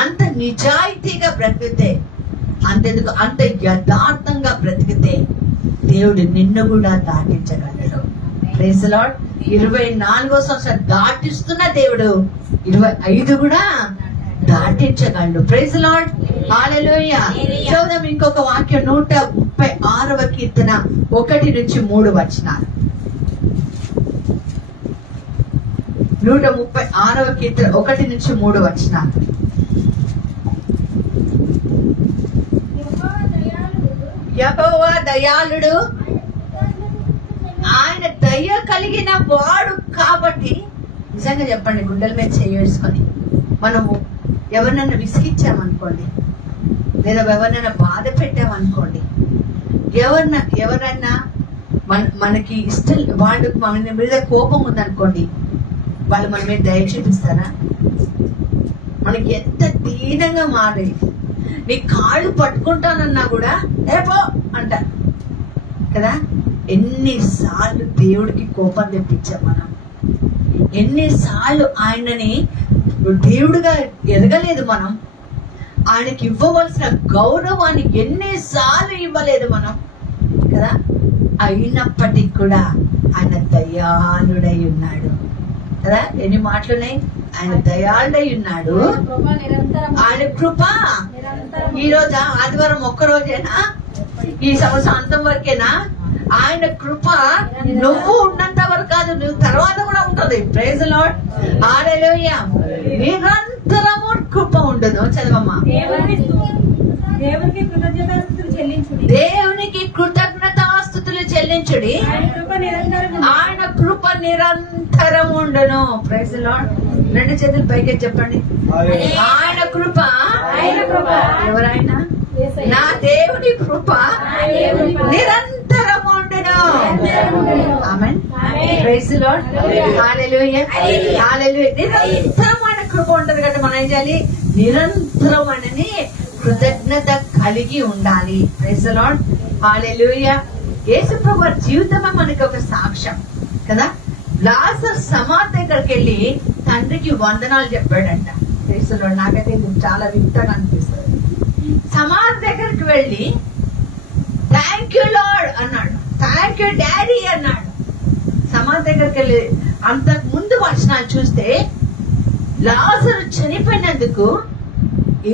అంత నిజాయితీగా బ్రతికితే, అంతెందుకు అంత యథార్థంగా బ్రతికితే దేవుడు నిన్ను కూడా దాటించగలడు. Praise the Lord. 24వ సంవత్సరం దాటిస్తున్న దేవుడు 25 కూడా దాటించగలడు. Praise the Lord. హల్లెలూయా. చూద్దాం ఇంకొక వాక్యం, 136వ కీర్తన 1-3 వచనాలు. 136వ కీర్తన 1-3 వచనాలు. యెహోవా దయాళుడు, ఆయన దయ కలిగిన వాడు కాబట్టి. నిజంగా చెప్పండి, గుండెల మీద చేసుకొని మనము ఎవరినైనా విసిగించామనుకోండి, లేదా ఎవరినైనా బాధ పెట్టామనుకోండి, ఎవరైనా మనకి ఇష్టం, వాళ్ళు మన మీద కోపం ఉందనుకోండి, వాళ్ళు మన మీద దయ చూపిస్తారా? మనకి ఎంత దీనంగా మారేది. నీ కాళ్ళు పట్టుకుంటానన్నా కూడా ఏపో అంటారు కదా. ఎన్నిసార్లు దేవుడికి కోపం తెప్పించాం మనం, ఎన్నిసార్లు ఆయనని దేవుడిగా ఎదగలేదు మనం, ఆయనకి ఇవ్వవలసిన గౌరవాన్ని ఎన్నిసార్లు ఇవ్వలేదు మనం కదా. అయినప్పటికీ కూడా ఆయన దయాళుడై ఉన్నాడు కదా. ఎన్ని మాటలున్నాయి, ఆయన దయాళుడై ఉన్నాడు, ఆయన కృప. ఈ రోజా ఆదివారం ఒక్కరోజేనా, ఈ సంవత్సరం అంతం వరకేనా? ఆయన కృప నువ్వు ఉన్నంత వరకు కాదు, నువ్వు తర్వాత కూడా ఉంటుంది. Praise the Lord. హల్లెలూయా. నిరంతరము కృప ఉండదు. చదవమ్మా. దేవునికి కృతజ్ఞతాస్తుతులు చెల్లించుడి, ఆయన కృప నిరంతరం ఉండును. Praise the lord. 2 చేతులు పైకి చెప్పండి. ఆయన కృప. ఎవరైనా నా దేవుని కృప నిరంతరం ఉండును. Amen. Praise the Lord. Hallelujah. Hallelujah. నిరంతరమైన కృప ఉంటది కదా. మనం ఏం చేయాలి? నిరంతరమైనని కృతజ్ఞత కలిగి ఉండాలి. Praise the Lord. హల్లెలూయా. యేసుప్రభు జీవితమే మనకి ఒక సాక్ష్యం కదా. లాజరు సమాధి దగ్గరికి వెళ్ళి తండ్రికి వందనాలు చెప్పాడంట. Praise the Lord. నాకైతే ఇది చాలా వింతగా అనిపిస్తుంది. సమాధి దగ్గరికి వెళ్ళి థ్యాంక్ యూ లార్డ్ అన్నాడు, థ్యాంక్ యూ డాడీ అన్నాడు. సమాధి దగ్గరికి వెళ్ళి అంతకు ముందు వచనాలు చూస్తే లాజరు చనిపోయినందుకు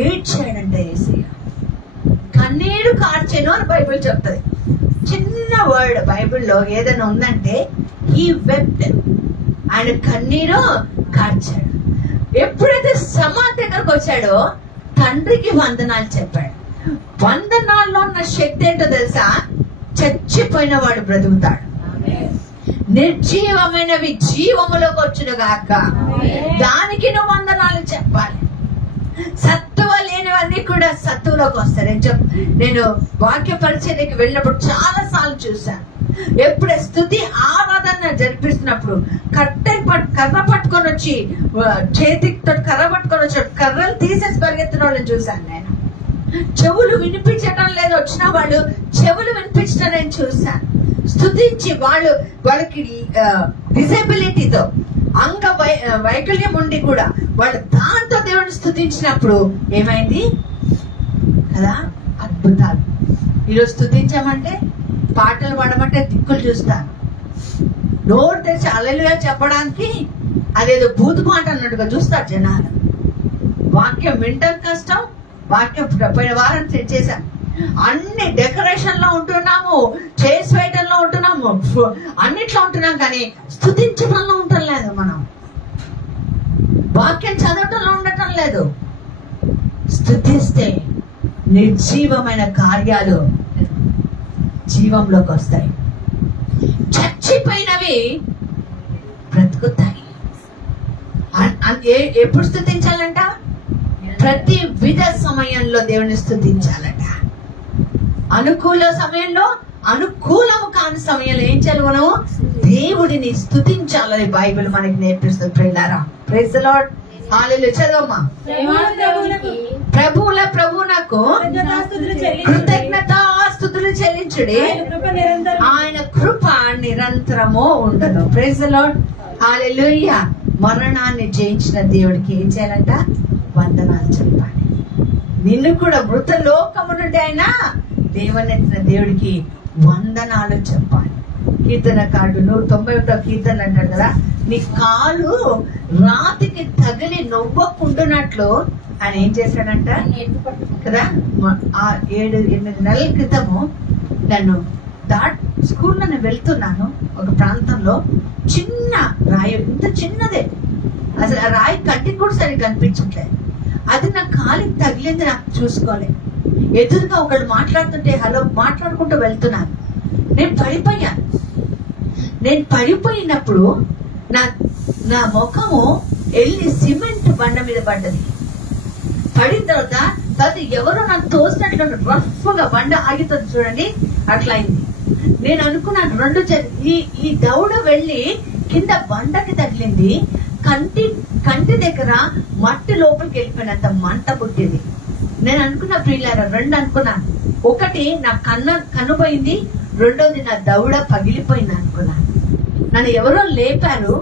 ఏడ్చాడంట యేసయ్య. కన్నీరు కార్చెను అని బైబిల్ చెప్తుంది. చిన్న వర్డ్ బైబిల్లో ఏదైనా ఉందంటే హీ వెప్ట్, ఆయన కన్నీరు కార్చాడు. ఎప్పుడైతే సమాధి దగ్గరకు వచ్చాడో తండ్రికి వందనాలు చెప్పాడు. వందనాల్లో ఉన్న శక్తి ఏంటో తెలుసా? చచ్చిపోయిన వాడు బ్రతుకుతాడు, నిర్జీవమైనవి జీవములోకి వచ్చునుగాక. దానికి నువ్వు వందనాలు చెప్పాలి. సత్తువ లేనివన్నీ కూడా సత్తువులోకి వస్తాయి. నేను వాక్య పరిచర్యకి వెళ్ళినప్పుడు చాలా సార్లు చూశాను. ఎప్పుడే స్తుతి ఆరాధన జరిపిస్తున్నప్పుడు కర్ర పట్టుకొని వచ్చి చేతితో కర్ర పట్టుకొని వచ్చి కర్రలు తీసేసి పరిగెత్తిన వాళ్ళని చూశాను నేను. చెవులు వినిపించడం లేదు, వచ్చిన వాళ్ళు చెవులు వినిపించడం నేను చూశాను. స్తుతించి వాళ్ళకి డిసేబిలిటీతో వైకల్యం ఉండి కూడా వాళ్ళు దాంతో దేవుడిని స్తుతించినప్పుడు ఏమైంది కదా, అద్భుతాలు. ఈరోజు స్తుతించామంటే, పాటలు పాడమంటే దిక్కులు చూస్తాను. నోరు తెచ్చి హల్లెలూయా చెప్పడానికి అదేదో బూతు మాట అన్నట్టుగా చూస్తారు జనాలు. వాక్యం వింటాం కష్టం. వాక్యం పోయిన వారం చేశాం. అన్ని డెకరేషన్ లో ఉంటున్నాము, చేసి వేయటంలో ఉంటున్నాము, అన్నిట్లో ఉంటున్నాం, కానీ స్తుతించడంలో ఉండటం లేదు. మనం వాక్యం చదవటంలో ఉండటం లేదు. స్తుతిస్తే నిర్జీవమైన కార్యాలు జీవంలోకి వస్తాయి. చచ్చిపోయినవి బ్రతుకుతాయి. ఎప్పుడు స్తుతించాలంట? ప్రతి విధ సమయంలో దేవుని స్తుతించాలట. అనుకూల సమయంలో, అనుకూలము కాని సమయంలో ఏం చేయాలి? మనం దేవుడిని స్తుతించాలని బైబిల్ మనకి నేర్పిస్తుంది. ప్రియులారా, ప్రైజ్ ది లార్డ్, హల్లెలూయా. చదవమ్మా. ప్రభువునకు కృతజ్ఞతాస్తుతులు చెల్లించుడి, ఆయన కృప నిరంతరము ఉండదు. ప్రైజ్ ది లార్డ్, హల్లెలూయా. మరణాన్ని జయించిన దేవుడికి ఏం చేయాలంట? వందనాలు చెప్పాలి. నిన్ను కూడా మృత లోకము నుండి అయినా దేవనెత్తిన దేవుడికి వందనాలు చెప్పాలి. కీర్తనకారుడు 191వ కీర్తన అంటాడు కదా, నీ కాలు రాతికి తగిలి నవ్వకుంటున్నట్లు ఆయన ఏం చేశాడంట కదా. 7-8 నెలల క్రితము నన్ను స్కూల్లో నేను వెళ్తున్నాను. ఒక ప్రాంతంలో చిన్న రాయి, ఇంత చిన్నదే, అసలు ఆ రాయి కంటికి కూడా సరిగ్గా కనిపించట్లేదు. అది నా కాలికి తగిలింది, నాకు చూసుకోలేదు. ఎదురుగా ఒకళ్ళు మాట్లాడుతుంటే హలో మాట్లాడుకుంటూ వెళ్తున్నాను. నేను పడిపోయినప్పుడు నా ముఖము వెళ్ళి సిమెంట్ బండ మీద పడ్డది. పడిన తర్వాత ఎవరో నాకు తోసినట్లు రఫ్ గా బండ ఆగుతుంది చూడండి, అట్లా అయింది. నేను అనుకున్నాను ఈ దౌడ వెళ్ళి కింద బండకి తగిలింది. కంటి దగ్గర మట్టి లోపలికి వెళ్ళిపోయినంత మంట పుట్టింది. నేను అనుకున్న ప్రియులారా, 2 అనుకున్నాను. ఒకటి నా కన్ను పోయింది, రెండోది నా దౌడ పగిలిపోయింది అనుకున్నాను. నన్ను ఎవరో లేపారు.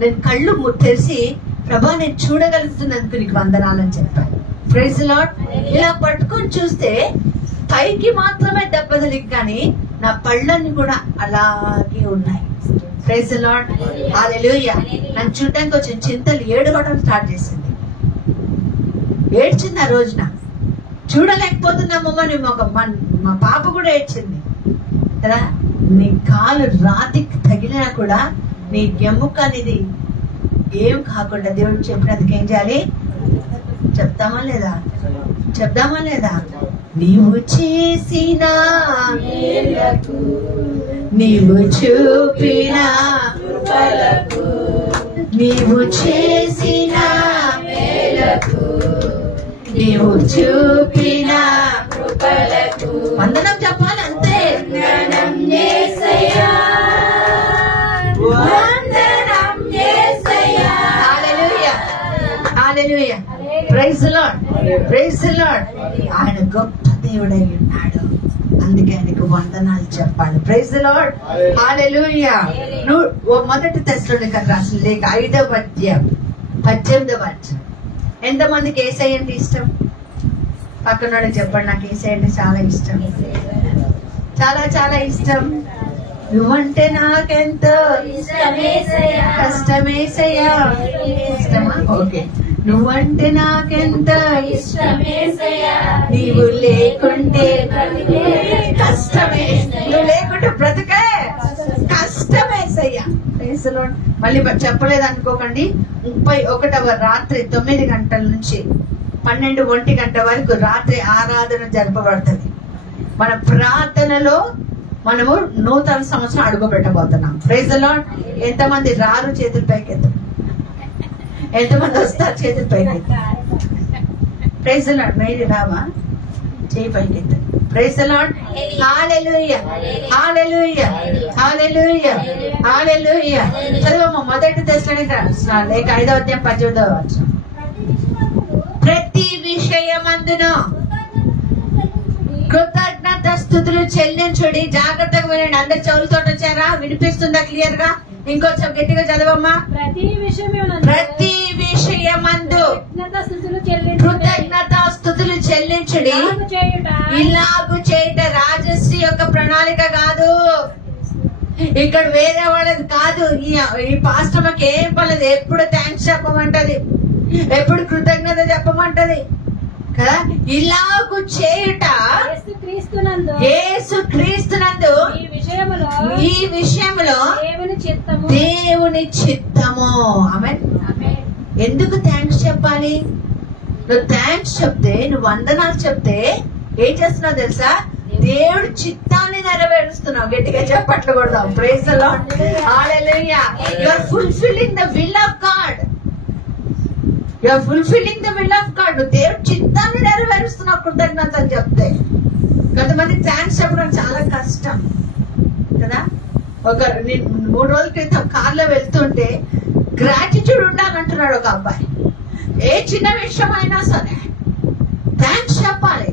నేను కళ్ళు తెరిచి ప్రభా నేను చూడగలుగుతున్నందుకు నీకు వందనాలని చెప్పాను. Praise the Lord. ఇలా పట్టుకొని చూస్తే పైకి మాత్రమే దెబ్బ తగిలి, కానీ నా పళ్ళన్ని కూడా అలాగే ఉన్నాయి. Praise the Lord, hallelujah. నన్ను చూడటానికి వచ్చిన చింతలు ఏడవడం స్టార్ట్ చేసింది. ఏడ్చింది ఆ రోజున. చూడలేకపోతున్నామని మా పాప కూడా ఏడ్చింది కదా. నీ కాలు రాతికి తగిలినా కూడా నీ ఎముక అనేది ఏం కాకుండా దేవుడు చెప్పినందుకు ఏం చేయాలి? చెప్తామా లేదా? నీవు చేసిన నీవు చూపిన నీవు చేసిన నీవు చూపిన వందనం చెప్పాలి అంతే. Hallelujah, hallelujah. Praise the Lord, praise the Lord. ఆయన గొప్ప దేవుడై ఉన్నాడు, అందుకే ఆయనకు వందనాలు చెప్పాలి. Praise the Lord, hallelujah. మొదటి తెస్సలోనికైయులకు రాసిన లేఖ 5వ అధ్యాయం 18వ వచనం. ఎంతమందికి యేసయ్య అంటే ఇష్టం? పక్కన చెప్పండి, నాకు యేసయ్య అంటే చాలా ఇష్టం, చాలా చాలా ఇష్టం. నువ్వంటే నాకెంతో కష్టమేసయ్యా. ఇష్టమా? ఓకే. నువ్వంటే నాకెంత నీవు లేకుంటే కష్టమే, నువ్వు లేకుంటే బ్రతికే కష్టమేసయ్యా. మళ్ళీ చెప్పలేదు అనుకోకండి. 31వ రాత్రి 9 గంటల నుంచి 12-1 గంట వరకు రాత్రి ఆరాధన జరపబడుతుంది. మన ప్రార్థనలో మనము నూతన సంవత్సరం అడుగు పెట్టబోతున్నాం. Praise the lord. ఎంతమంది రారు? చేతులు పైకెత్తారు. ఎంతమంది వస్తారు? చేతులు పైకెత్తారు. Praise the Lord. మేరీ రావా? చేయి పైకెత్తండి. Praise the Lord. Hallelujah hallelujah hallelujah hallelujah. చదువమ్మ మొదటి తెస్సలోనికైన లేఖ 5వ అధ్యాయం 18వ వచనం. ప్రతి విషయమందును కృతజ్ఞత స్తుతులు చెల్లించుడి. జాగ్రత్తగా వినండి. అందరి చెవులతో వచ్చారా? వినిపిస్తుందా క్లియర్ గా? ఇంకొంచెం గట్టిగా చదవమ్మా. ప్రతి విషయమందు కృతజ్ఞత స్తుతులు చెల్లించుడి. ఇలాగు చేయుట రాజశ్రీ యొక్క ప్రణాళిక కాదు. ఇక్కడ వేరే వాళ్ళది కాదు. ఈ పాస్టర్కి ఏం పర్లేదు. ఎప్పుడు థ్యాంక్స్ చెప్పమంటది, ఎప్పుడు కృతజ్ఞత చెప్పమంటది కదా. ఇలాగు చేయుట యేసుక్రీస్తునందు ఈ విషయంలో దేవుని చిత్తము. ఆమేన్. ఎందుకు థ్యాంక్స్ చెప్పాలి? నువ్వు థ్యాంక్స్ చెప్తే, నువ్వు వందనాలు చెప్తే ఏం చేస్తున్నావు తెలుసా? దేవుడి చిత్తాన్ని నెరవేరుస్తున్నావు. గట్టిగా చెప్పట్లు కొడదాం. Praise the Lord. Hallelujah. You are fulfilling the will of God. You are fulfilling the will of God. నువ్వు దేవుడి చిత్తాన్ని నెరవేరుస్తున్నావు కృతజ్ఞత అని చెప్తే. కొంతమంది థ్యాంక్స్ చెప్పడం చాలా కష్టం కదా. నేను 3 రోజుల క్రితం కార్లో వెళ్తుంటే గ్రాటిట్యూడ్ ఉండాలంటున్నాడు ఒక అబ్బాయి. ఏ చిన్న విషయం అయినా సరే థ్యాంక్స్ చెప్పాలి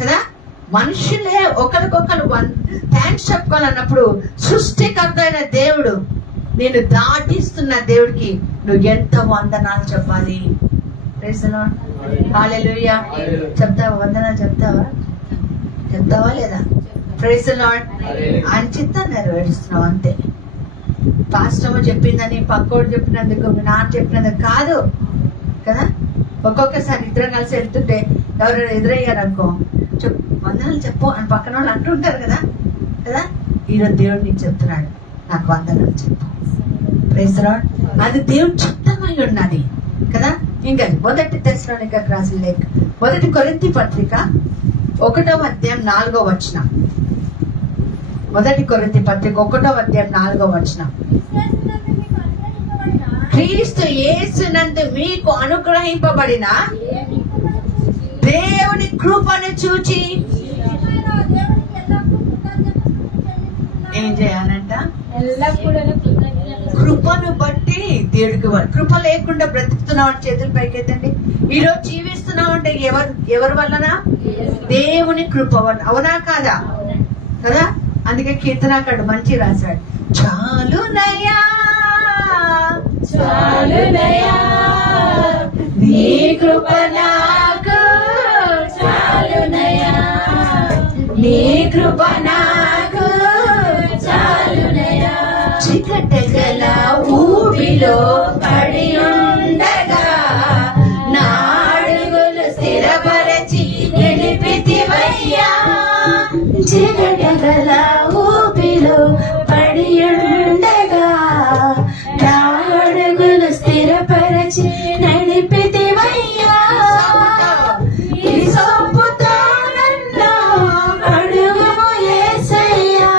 కదా. మనుషులే ఒకరికొకరు థ్యాంక్స్ చెప్పుకోవాలన్నప్పుడు సృష్టికర్త అయిన దేవుడు నేను దాటిస్తున్న దేవుడికి నువ్వు ఎంత వందనాలు చెప్పాలి. Praise the Lord. హల్లెలూయా. చెప్తావా? వందనాలు చెప్తావా లేదా? Praise the Lord. ఆయన చిత్తాన్ని నెరవేరుస్తున్నావు అంతే. పాస్టర్ చెప్పిందని, పక్కోడు చెప్పినందుకు, నాన్న చెప్పినందుకు కాదు కదా. ఒక్కొక్కసారి ఇద్దరం కలిసి వెళ్తుంటే ఎవరైనా ఎదురయ్యారు అనుకో, వందనాలు చెప్పు అని పక్కన వాళ్ళు అంటుంటారు కదా. ఈరోజు దేవుడు నీకు చెప్తున్నాడు, నాకు వందనాలు చెప్పు. Praise the Lord. అది దేవుడు చిత్తమై ఉన్నది కదా. ఇంకా మొదటి తెస్సలోనికైకి రాసిన లేఖ, మొదటి కొరింథీ పత్రిక 1వ అధ్యాయం 4వ వచనం. మొదటి కొరింథీ పత్రిక 1వ అధ్యాయం 4వ వచనం. క్రీస్తు యేసునందు మీకు అనుగ్రహింపబడిన దేవుని కృపను చూచి ఏం చేయాలంట? కృపను బట్టి దేవుడికి. కృప లేకుండా బ్రతుకుతున్నావు అంటే చేతులు పైకెత్తండి. ఈ రోజు జీవిస్తున్నావు అంటే ఎవరి వలన? దేవుని కృప వలన. అవునా కాదా? కదా. అందుకే కీర్తనాకారుడు మంచి రాశాడు, చాలునయ్యా చాలునయ్యా నీ కృప నాకు, చాలునయ్యా నీ కృప నాకు, చాలునయ్యా. చికటగల ఊబిలో పడి ఉండగా నా అడుగులు స్థిరపరచి నిలిపితివయ్యా. చికటగల ఊబిలో పడి ఉండగా నా అడుగులు స్థిరపరచి నడిపితివయ్యా. ఈ సొప్పుతో నన్ను అడుగుము యేసయ్యా.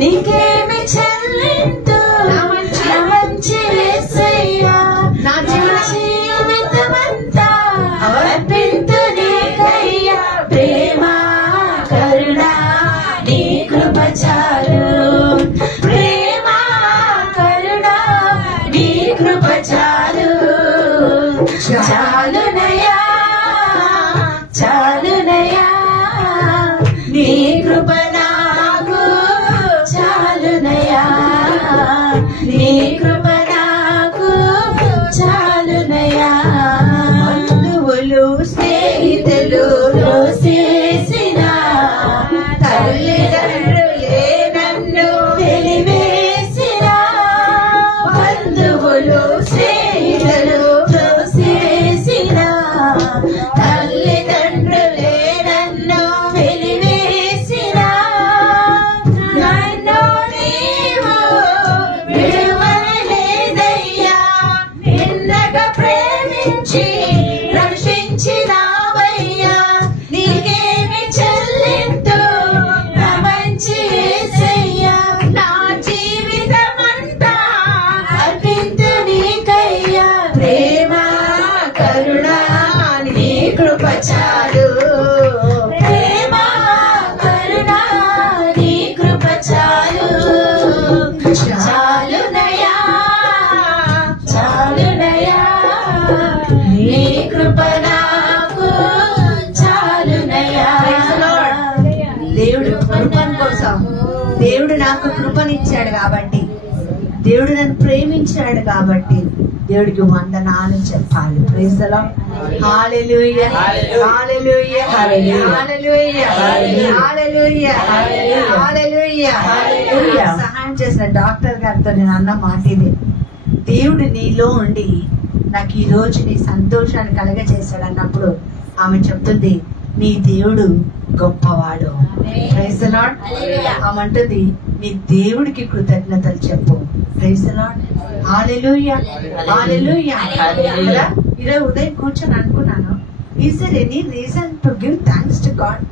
నీకేమి చెల్లింతు మంచి యేసయ్యా. నా జీవితమంతా అర్పింతు నీకయ్యా. ప్రేమ కరుణ నీ కృప చాలు, ప్రేమ కరుణ నీ కృప చాలు, చాలునయ్యా చాలునయ్యా నీ కృప నాకు, చాలునయ్యా నీ కృప నాకు, చాలునయ్యా. బంధువులు స్నేహితులు చేసిన తల్లిదండ్రులే నన్ను వెలివేసిన, బంధువులు స్నేహితులు చేసిన తల్లిదండ్రులే నన్ను వెలివేసిన, నన్ను నీవు విడువలేదు దేవుడు కృపణ కోసం, దేవుడు నాకు కృపనిచ్చాడు కాబట్టి, దేవుడు నన్ను ప్రేమించాడు కాబట్టి దేవుడికి వందనాలు చెప్పాలి. Praise the Lord. Hallelujah, hallelujah, hallelujah, hallelujah, hallelujah, hallelujah. సహాయం చేసిన డాక్టర్ గారితో నేను అన్న మాట ఇది, దేవుడు నీలో ఉండి నాకు ఈ రోజు నీ సంతోషాన్ని కలగజేశాడు అన్నప్పుడు ఆమె చెప్తుంది, నీ దేవుడు గొప్పవాడు. Praise the Lord. ఆమె అంటుంది, నీ దేవుడికి కృతజ్ఞతలు చెప్పు. Praise the Lord. Hallelujah, hallelujah. ఈరోజు ఉదయం కూర్చొని అనుకున్నాను, is there any reason to give thanks to God?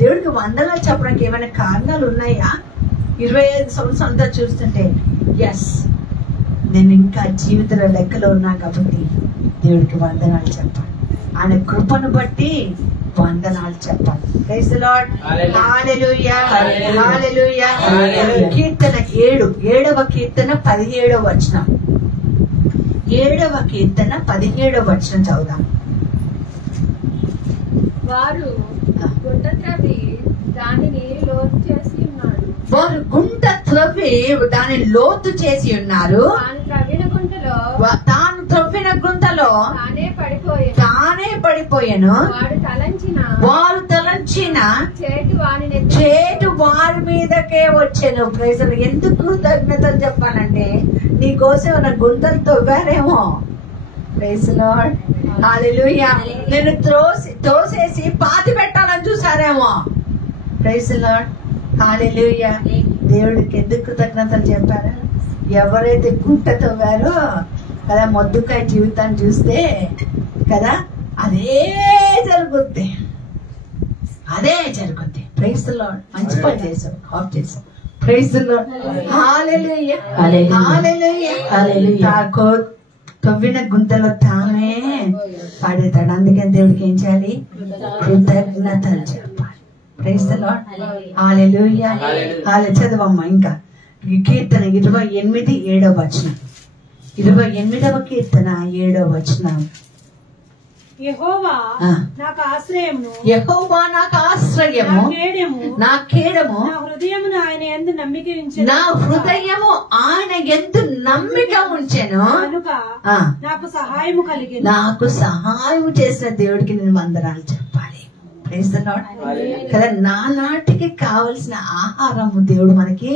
దేవుడికి వందనాలు చెప్పడానికి ఏమైనా కారణాలు ఉన్నాయా? 25 సంవత్సరాలతో చూస్తుంటే ఎస్, నేను ఇంకా జీవితంలో లెక్కలో ఉన్నా కాబట్టి దేవుడికి వందనాలు చెప్పాలి. ఆయన కృపను బట్టి వందనాలు చెప్పాలి. Praise the Lord. Hallelujah, hallelujah. కీర్తన 7వ కీర్తన 17వ వచనం. 7వ కీర్తన 17వ వచనం చదువుదాం. వారు గుంట త్రవ్వి దానిని లోతు చేసి ఉన్నారు. వారు గుంట త్రవ్వి దానిని లోతు చేసి ఉన్నారు. తాను త్రవ్విన గుంటలో తానే పడిపోయాను. వారు తలంచిన చేటు వారి మీదకే వచ్చాను. ప్రైజులు. ఎందుకు కృతజ్ఞతలు చెప్పాలంటే నీ కోసం ఉన్న గుంటలు తవ్వారేమో. Praise lord. హల్లెలూయా. నేను తోసేసి పాతి పెట్టాలని చూసారేమో. Praise lord. హల్లెలూయా. దేవుడికి ఎందుకు కృతజ్ఞతలు చెప్పారు? ఎవరైతే గుంట తవ్వారో కదా, మొద్దుకాయ జీవితాన్ని చూస్తే కదా అదే జరుగుద్ది, అదే జరుగుద్ది. Praise the Lord. మంచి పని చేసాం, ఆఫ్ చేసాం. Praise the Lord. Hallelujah, hallelujah, hallelujah. తవ్విన గుంతలో తానే పడతాడు. అందుకని దేవుడికి ఏం చేయాలి? కృతజ్ఞతలు చెప్పాలి. Praise the Lord. హల్లెలూయా. చదవమ్మా ఇంకా కీర్తన 28 7వ వచనం. 28వ కీర్తన 7వ వచనం. యెహోవా నాకు ఆశ్రయము, యెహోవా నాకు ఆశ్రయము, నా కేడము, నా హృదయమును ఆయన యందు నమ్మిక ఉంచెను, నా హృదయము ఆయన యందు నమ్మిక ఉంచెను కనుక నాకు సహాయము కలిగెను. నాకు సహాయం చేసిన దేవుడికి నేను వందనాలు చెప్పాలి. Praise the Lord. కదా, నా నాటికి కావలసిన ఆహారము దేవుడు మనకి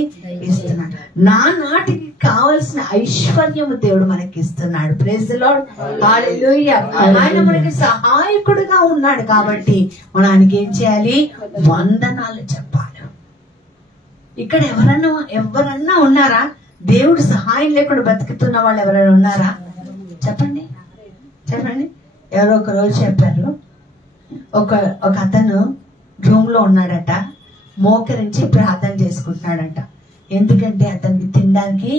ఇస్తున్నాడు. నా నాటికి కావలసిన ఐశ్వర్యము దేవుడు మనకి ఇస్తున్నాడు. Praise the Lord. హల్లెలూయా. ఆయన మనకి సహాయకుడుగా ఉన్నాడు కాబట్టి మనం ఆయనకి ఏం చేయాలి? వందనాలు చెప్పాలి. ఇక్కడ ఎవరన్నా ఉన్నారా? దేవుడు సహాయం లేకుండా బతుకుతున్న వాళ్ళు ఎవరైనా ఉన్నారా? చెప్పండి, చెప్పండి. ఎవరో ఒక రోజు చెప్పారు, ఒక అతను రూమ్ లో ఉన్నాడట, మోకరించి ప్రార్థన చేసుకుంటున్నాడట. ఎందుకంటే అతనికి తినడానికి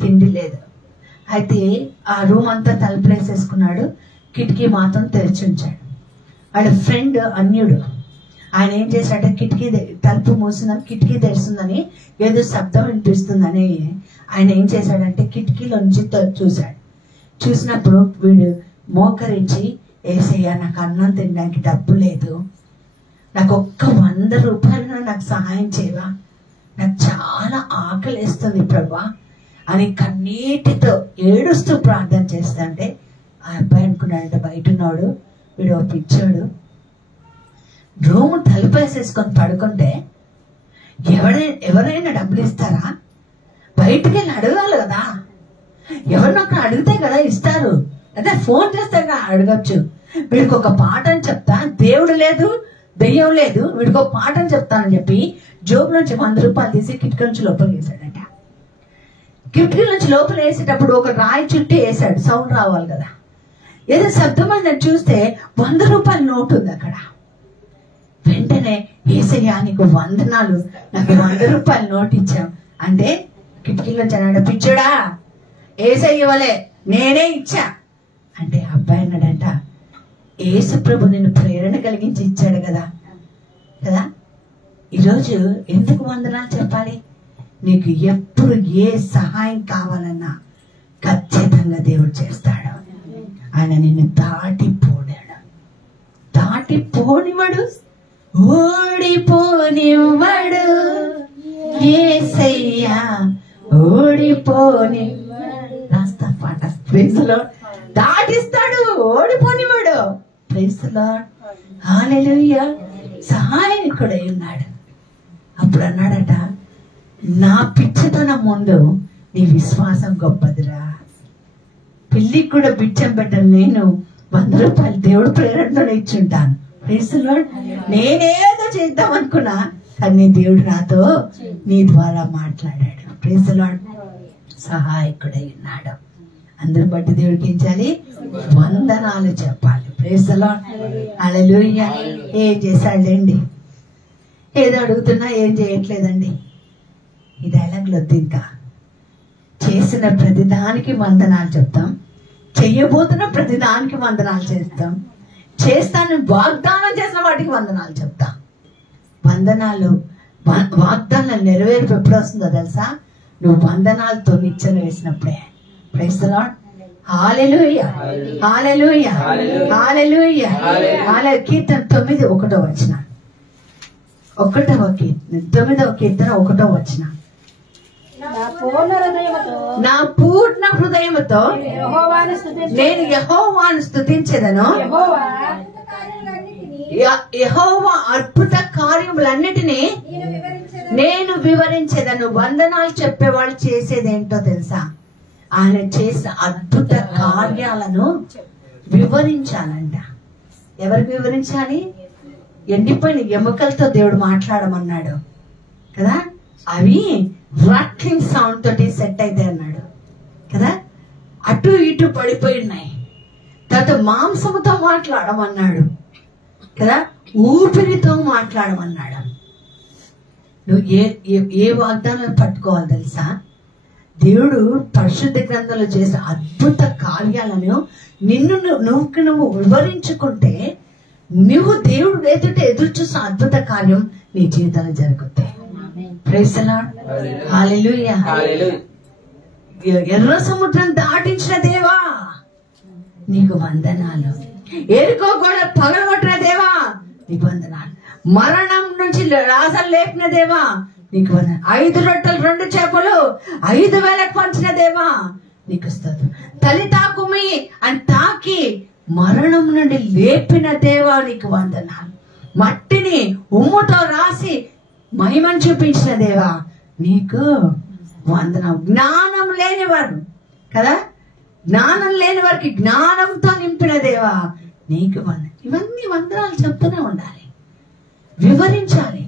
తిండి లేదు. అయితే ఆ రూమ్ అంతా తలుపులేసేసుకున్నాడు, కిటికీ మాత్రం తెరిచి ఉంచాడు. వాళ్ళ ఫ్రెండ్ అన్యుడు, ఆయన ఏం చేశాడంటే కిటికీ తలుపు మూసిందని, కిటికీ తెరుస్తుందని, ఏదో శబ్దం వినిపిస్తుందని ఆయన ఏం చేశాడంటే కిటికీలో నుంచి చూశాడు. చూసినప్పుడు వీడు మోకరించి, ఏసయ్యా నాకు అన్నం తినడానికి డబ్బు లేదు, నాకు ఒక్క 100 రూపాయలు నాకు సహాయం చేయవా, నాకు చాలా ఆకలిస్తుంది ప్రభా అని కన్నీటితో ఏడుస్తూ ప్రార్థన చేస్తుంటే ఆ అబ్బాయి అనుకున్నాడంటే బయట ఉన్నాడు, వీడు పిచ్చాడు, రూమ్ తలుపేసేసుకొని పడుకుంటే ఎవరైనా డబ్బులు ఇస్తారా? బయటికి వెళ్ళి అడగాలి కదా, ఎవరినొకరు అడిగితే కదా ఇస్తారు, అదే ఫోన్ చేస్తే అడగచ్చు. వీడికి ఒక పాఠం చెప్తా, దేవుడు లేదు దెయ్యం లేదు, వీడికి ఒక పాఠం చెప్తానని చెప్పి జోబు నుంచి 100 రూపాయలు తీసి కిటికీ నుంచి లోపల వేసాడట. కిటికీ నుంచి లోపల వేసేటప్పుడు ఒక రాయి చుట్టి వేసాడు, సౌండ్ రావాలి కదా. ఏదో శబ్దం అని చూస్తే 100 రూపాయల నోటు ఉంది అక్కడ. వెంటనే ఏసయ్యా నీకు వందనాలు, నాకు 100 రూపాయల నోటు ఇచ్చావు అంటే కిటికీలో అన్నాడు, పిచ్చుడా ఏసయ్య ఇవ్వలే నేనే ఇచ్చా అంటే అబ్బాయి అన్నాడంట, యేసు ప్రభు నిన్ను ప్రేరణ కలిగించి ఇచ్చాడు కదా కదా. ఈరోజు ఎందుకు వందనాలు చెప్పాలి? నీకు ఎప్పుడు ఏ సహాయం కావాలన్నా ఖచ్చితంగా దేవుడు చేస్తాడు. ఆయన నిన్ను దాటిపోడాడు, దాటిపోనివాడు ఓడిపోనివ్వడు యేసయ్యా, ఓడిపోనివ్వడు. రాస్తా పాట. Praise the Lord. దాటిస్తాడు, ఓడిపోనివ్వడు. Praise the Lord. హల్లెలూయా. సహాయకుడై ఉన్నాడు. అప్పుడు అన్నాడట, నా పిచ్చితనం ముందు నీ విశ్వాసం గొప్పదిరా. పెళ్లికి కూడా బిచ్చం పెట్టను నేను, 100 రూపాయలు దేవుడు ప్రేరణతో ఇచ్చుంటాను. Praise the lord. నేనేదో చేద్దాం అనుకున్నా, కానీ దేవుడు నాతో నీ ద్వారా మాట్లాడాడు. Praise the lord. సహాయకుడై ఉన్నాడు. అందరు బట్టి దేవుడికి ఏం చేయాలి? వందనాలు చెప్పాలి. Praise the Lord. హల్లెలూయా. ఏం చేశాడండి? ఏదో అడుగుతున్నా ఏం చేయట్లేదండి. ఈ డైలాగ్ వద్దు. ఇంకా చేసిన ప్రతిదానికి వందనాలు చెప్తాం, చెయ్యబోతున్న ప్రతిదానికి వందనాలు చేస్తాం, చేస్తానని వాగ్దానం చేసిన వాటికి వందనాలు చెప్తాం. వందనాలు వాగ్దానం నెరవేర్పు ఎప్పుడు వస్తుందో తెలుసా? నువ్వు వందనాలతో నిచ్చెన వేసినప్పుడే. Praise the Lord. Hallelujah. Hallelujah. Hallelujah. Hallelujah. కీర్తన 9:1 వచనం. 1వ కీర్తన 9వ కీర్తన 1వ వచనం. నా పూర్ణ హృదయముతో నేను యెహోవాను స్తుతించెదను. యెహోవా అద్భుత కార్యములన్నిటినీ నేను వివరించేదను. వందనాలు చెప్పేవాళ్ళు చేసేదేంటో తెలుసా? ఆయన చేసిన అద్భుత కార్యాలను వివరించాలంట. ఎవరికి వివరించాలి? ఎండిపోయిన ఎముకలతో దేవుడు మాట్లాడమన్నాడు కదా, అవి రాట్లింగ్ సౌండ్ తోటి సెట్ అయితే అన్నాడు కదా, అటు ఇటు పడిపోయి ఉన్నాయి. తర్వాత మాంసముతో మాట్లాడమన్నాడు కదా, ఊపిరితో మాట్లాడమన్నాడు. నువ్వు ఏ వాగ్దానాలు పట్టుకోవాలి తెలుసా? దేవుడు పరిశుద్ధ గ్రంథంలో చేసిన అద్భుత కార్యాలను నువ్వు వివరించుకుంటే, నువ్వు దేవుడు ఎదురు చూసిన అద్భుత కార్యం నీ జీవితంలో జరుగుతాయి. Praise the Lord. హల్లెలూయా. ఎర్ర సముద్రం దాటించిన దేవా నీకు వందనాలు. ఎరుకో కూడా పగలగొట్టిన దేవా నీకు వందనాలు. మరణం నుంచి రాజలు లేపిన దేవా నీకు వందనాలు. 5 రొట్టెలు 2 చేపలు 5,000 పంచిన దేవా నీకు స్తోత్రం. తలితాకుమి అని తాకి మరణం నుండి లేపిన దేవా నీకు వందనాలు. మట్టిని ఉమ్ముతో రాసి మహిమను చూపించిన దేవా నీకు వందనం. జ్ఞానం లేనివారు కదా, జ్ఞానం లేని వారికి జ్ఞానంతో నింపిన దేవా నీకు వందనం. ఇవన్నీ వందనాలు చెప్తూనే ఉండాలి, వివరించాలి.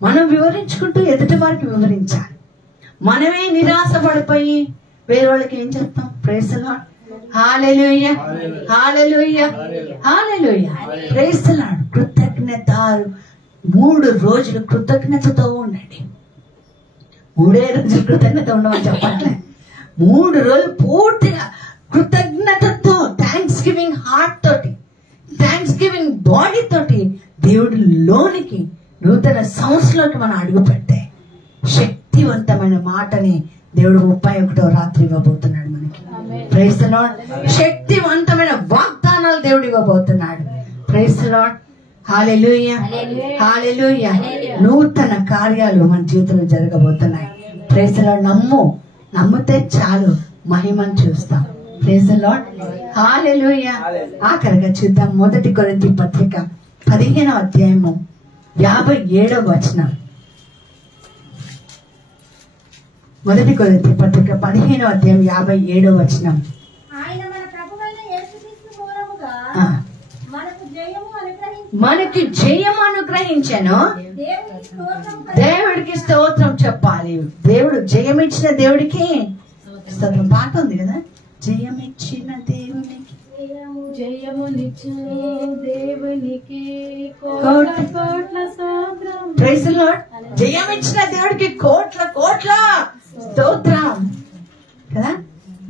మనం వివరించుకుంటూ ఎదుటి వారికి వివరించాలి. మనమే నిరాశ పడిపోయి వేరే వాళ్ళకి ఏం చెప్తాం? Praise the Lord. Hallelujah. Hallelujah. Hallelujah. Praise the Lord. కృతజ్ఞత 3 రోజులు కృతజ్ఞతతో ఉండండి. 3 రోజులు కృతజ్ఞత ఉండమని చెప్పట్లే. 3 రోజులు పూర్తిగా కృతజ్ఞతతో, థ్యాంక్స్ గివింగ్ హార్ట్ తోటి, థ్యాంక్స్ గివింగ్ బాడీ తోటి దేవుడి లోనికి నూతన సంవత్సరంలోకి మనం అడుగు పెట్టే శక్తివంతమైన మాటని దేవుడు 31వ రాత్రి ఇవ్వబోతున్నాడు మనకి. Praise the Lord. శక్తివంతమైన వాగ్దానాలు దేవుడు ఇవ్వబోతున్నాడు. Praise the Lord. Hallelujah. Hallelujah. నూతన కార్యాలు మన జీవితంలో జరగబోతున్నాయి. Praise the Lord. నమ్మితే చాలు, మహిమను చూస్తాం. Praise the Lord. హల్లెలూయా. ఆఖరిగా చూద్దాం 1 కొరింథీ పత్రిక 15వ అధ్యాయము 57వ వచనం. 1 కొరింథీ పత్రిక 15వ అధ్యాయం 57వ వచనం. ఆయన మన ప్రభువైన యేసుక్రీస్తు మూలముగా మనకి జయము అనుగ్రహించెను. దేవుడికి స్తోత్రం చెప్పాలి. దేవుడు జయమిచ్చిన దేవుడికి స్తోత్రం. పాట ఉంది కదా, జయమిచ్చిన దేవునికి జయమునిచ్చు దేవునికి కోట్ల స్తోత్రం. Praise the lord. జయమిచ్చిన దేవుడికి కోట్ల స్తోత్రం కదా.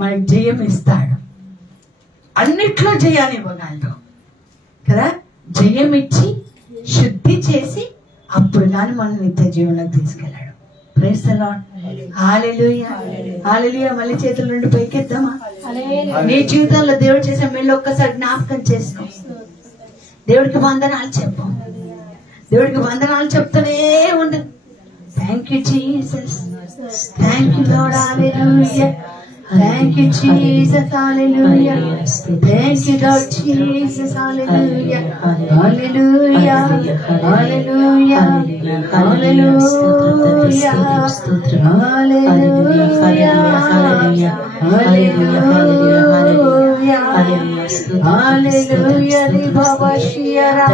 మనకి జయం ఇస్తాడు, అన్నిట్లో జయాన్ని ఇవ్వగలడు కదా. జయం ఇచ్చి శుద్ధి చేసి అప్పుడు కానీ మనం నిత్య జీవనంలోకి తీసుకెళ్ళాడు. Praise the Lord. Hallelujah. Hallelujah. మళ్ళీ చేతుల నుండి పైకెత్తామా? నీ జీవితంలో దేవుడు చేసే మేలు ఒక్కసారి జ్ఞాపకం చేసుకో. దేవుడికి వందనాలు చెప్పు. దేవుడికి వందనాలు చెప్తూనే ఉండదు. Thank you Jesus, thank you Lord, hallelujah, thank you Jesus, hallelujah, thank you Lord Jesus, hallelujah, hallelujah, hallelujah, hallelujah, hallelujah, hallelujah, బాబా శియరా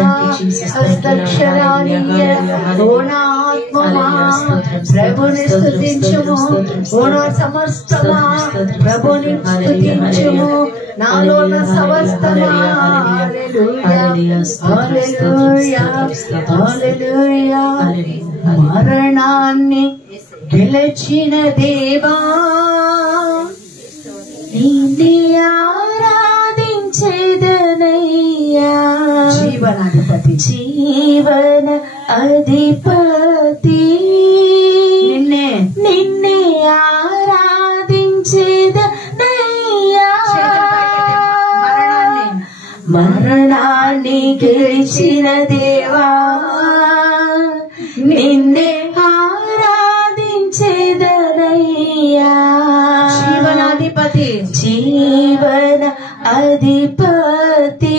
హస్తక్షరానియ ఓనా ఆత్మమా ప్రభుని స్తుతించుము, ఓనా సమస్తమా ప్రభుని స్తుతించుము, నాలోన సమస్తమా హల్లెలూయా, హల్లెలూయా, హల్లెలూయా. మరణాన్ని గెలిచిన దేవా నిన్నే ఆరాధించేదనయ్యా, జీవనాధిపతి, జీవన అధిపతి, నిన్నే ఆరాధించేదనయ్యా. మరణాన్ని గెలిచిన దేవా నిన్నే ఆరాధించేదనయ్యా, జీవనాధిపతి, జీవన అధిపతి,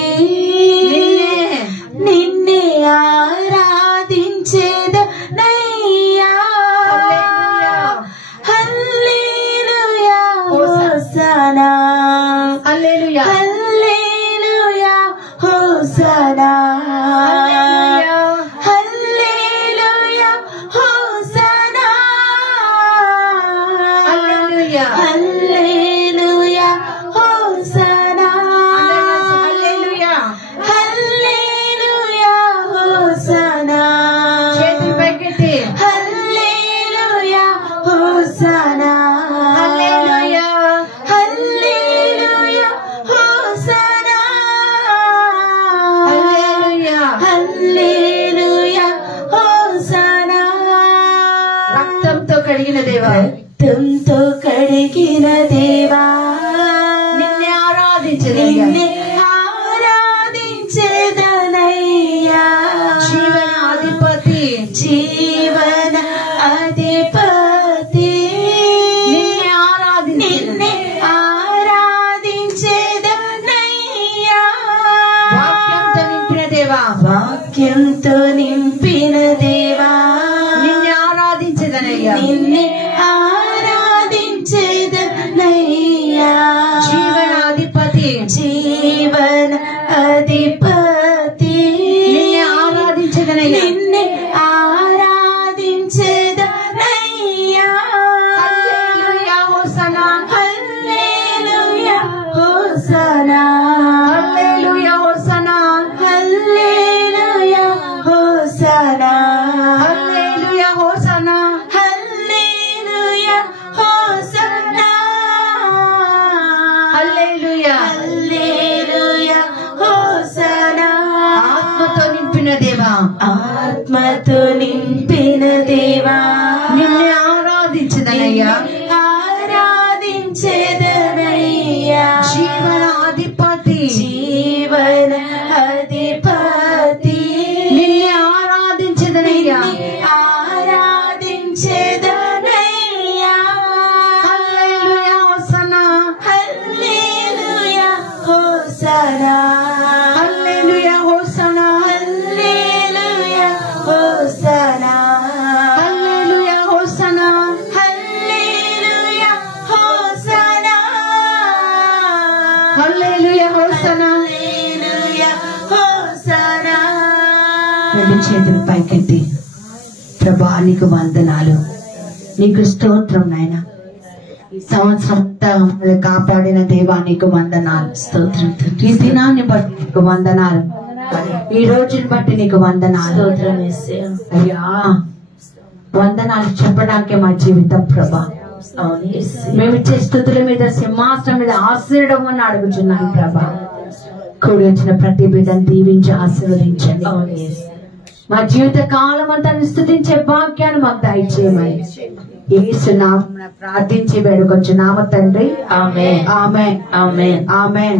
నిన్నే ఆరాధించేదనయ్యా. హల్లెలూయా, హోసనా, హల్లెలూయా, హల్లెలూయా, హోసనా, హల్లెలూయా, హోసనా, హల్లెలూయా, హల్లెలూయా, హోసనా, హల్లెలూయా, హల్లెలూయా, హోసనా. చేతులు పైకెత్తి హల్లెలూయా, హోసనా, హల్లెలూయా, హల్లెలూయా, హోసనా, హల్లెలూయా, హల్లెలూయా, హోసనా. రక్తంతో కడిగిన దేవా, రక్తంతో కడిగిన దేవా నిన్నే ఆరాధించెదనయ్యా, నిన్నే ఆరాధించెదనయ్యా. జీవనాధిపతి, జీవన అధిపతి, నిన్నే ఆరాధించెదనయ్యా. వాక్యంతో నింపిన దేవా, వాక్యంతో నింపిన దేవా నిన్నే ఆరాధించెదనయ్యా, నిన్నే ఆరాధించెదనయ్యా. జీవనాధిపతి, జీవన అధిపతి, నిన్నే ఆరాధించెదనయ్యా, నిన్నే ఆరాధించెదనయ్యా. హల్లెలూయా, హోసనా, హల్లెలూయా, హోసనా, హల్లెలూయా, హోసనా, హల్లెలూయా, హోసనా, హల్లెలూయా, హోసనా, హల్లెలూయా, హోసనా, హల్లెలూయా, హల్లెలూయా, హోసనా. ఆత్మతో నింపిన దేవా, ఆత్మతో నింపిన దేవా నిన్నే ఆరాధించెదనయ్యా, ఆరాధించెదనయ్యా. జీవనాధిపతి, జీవన అధిపతి, నిన్నే ఆరాధించెదనయ్యా, ఆరాధించెదనయ్యా. హల్లెలూయా, హోసనా, హల్లెలూయా, హోసనా, హల్లెలూయా, హోసనా, హల్లెలూయా, హోసనా, హల్లెలూయా, హోసనా, హల్లెలూయా, హోసనా, హల్లెలూయా, హోసనా, హల్లెలూయా, హోసనా. రెండు చేతులు పైకెత్తి ప్రభా నీకు వందనాలు, నీకు స్తోత్రం నాయన. ఈ సంవత్సరం మమ్మల్ని కాపాడిన దేవా నీకు వందనాలు, స్తోత్రం. ఈ దినాన్ని బట్టి నీకు వందనాలు, ఈ రోజుని బట్టి నీకు వందనాలు. అయ్యా వందనాలు చెప్పడానికే మా జీవితం ప్రభా. మేము ఇచ్చే స్తుతుల మీద సింహాసనం మీద ఆశీర్వడం అని అడుగుతున్నాను ప్రభా. కూడి వచ్చిన ప్రతి బిడ్డను దీవించి ఆశీర్వదించండి. మా జీవిత కాలం అంతా స్తుతించే భాగ్యాన్ని మాకు దయచేయమని యేసు నామమున ప్రార్థించి వేడుకొచ్చున్నాము తండ్రి. ఆమేన్, ఆమేన్, ఆమేన్, ఆమేన్.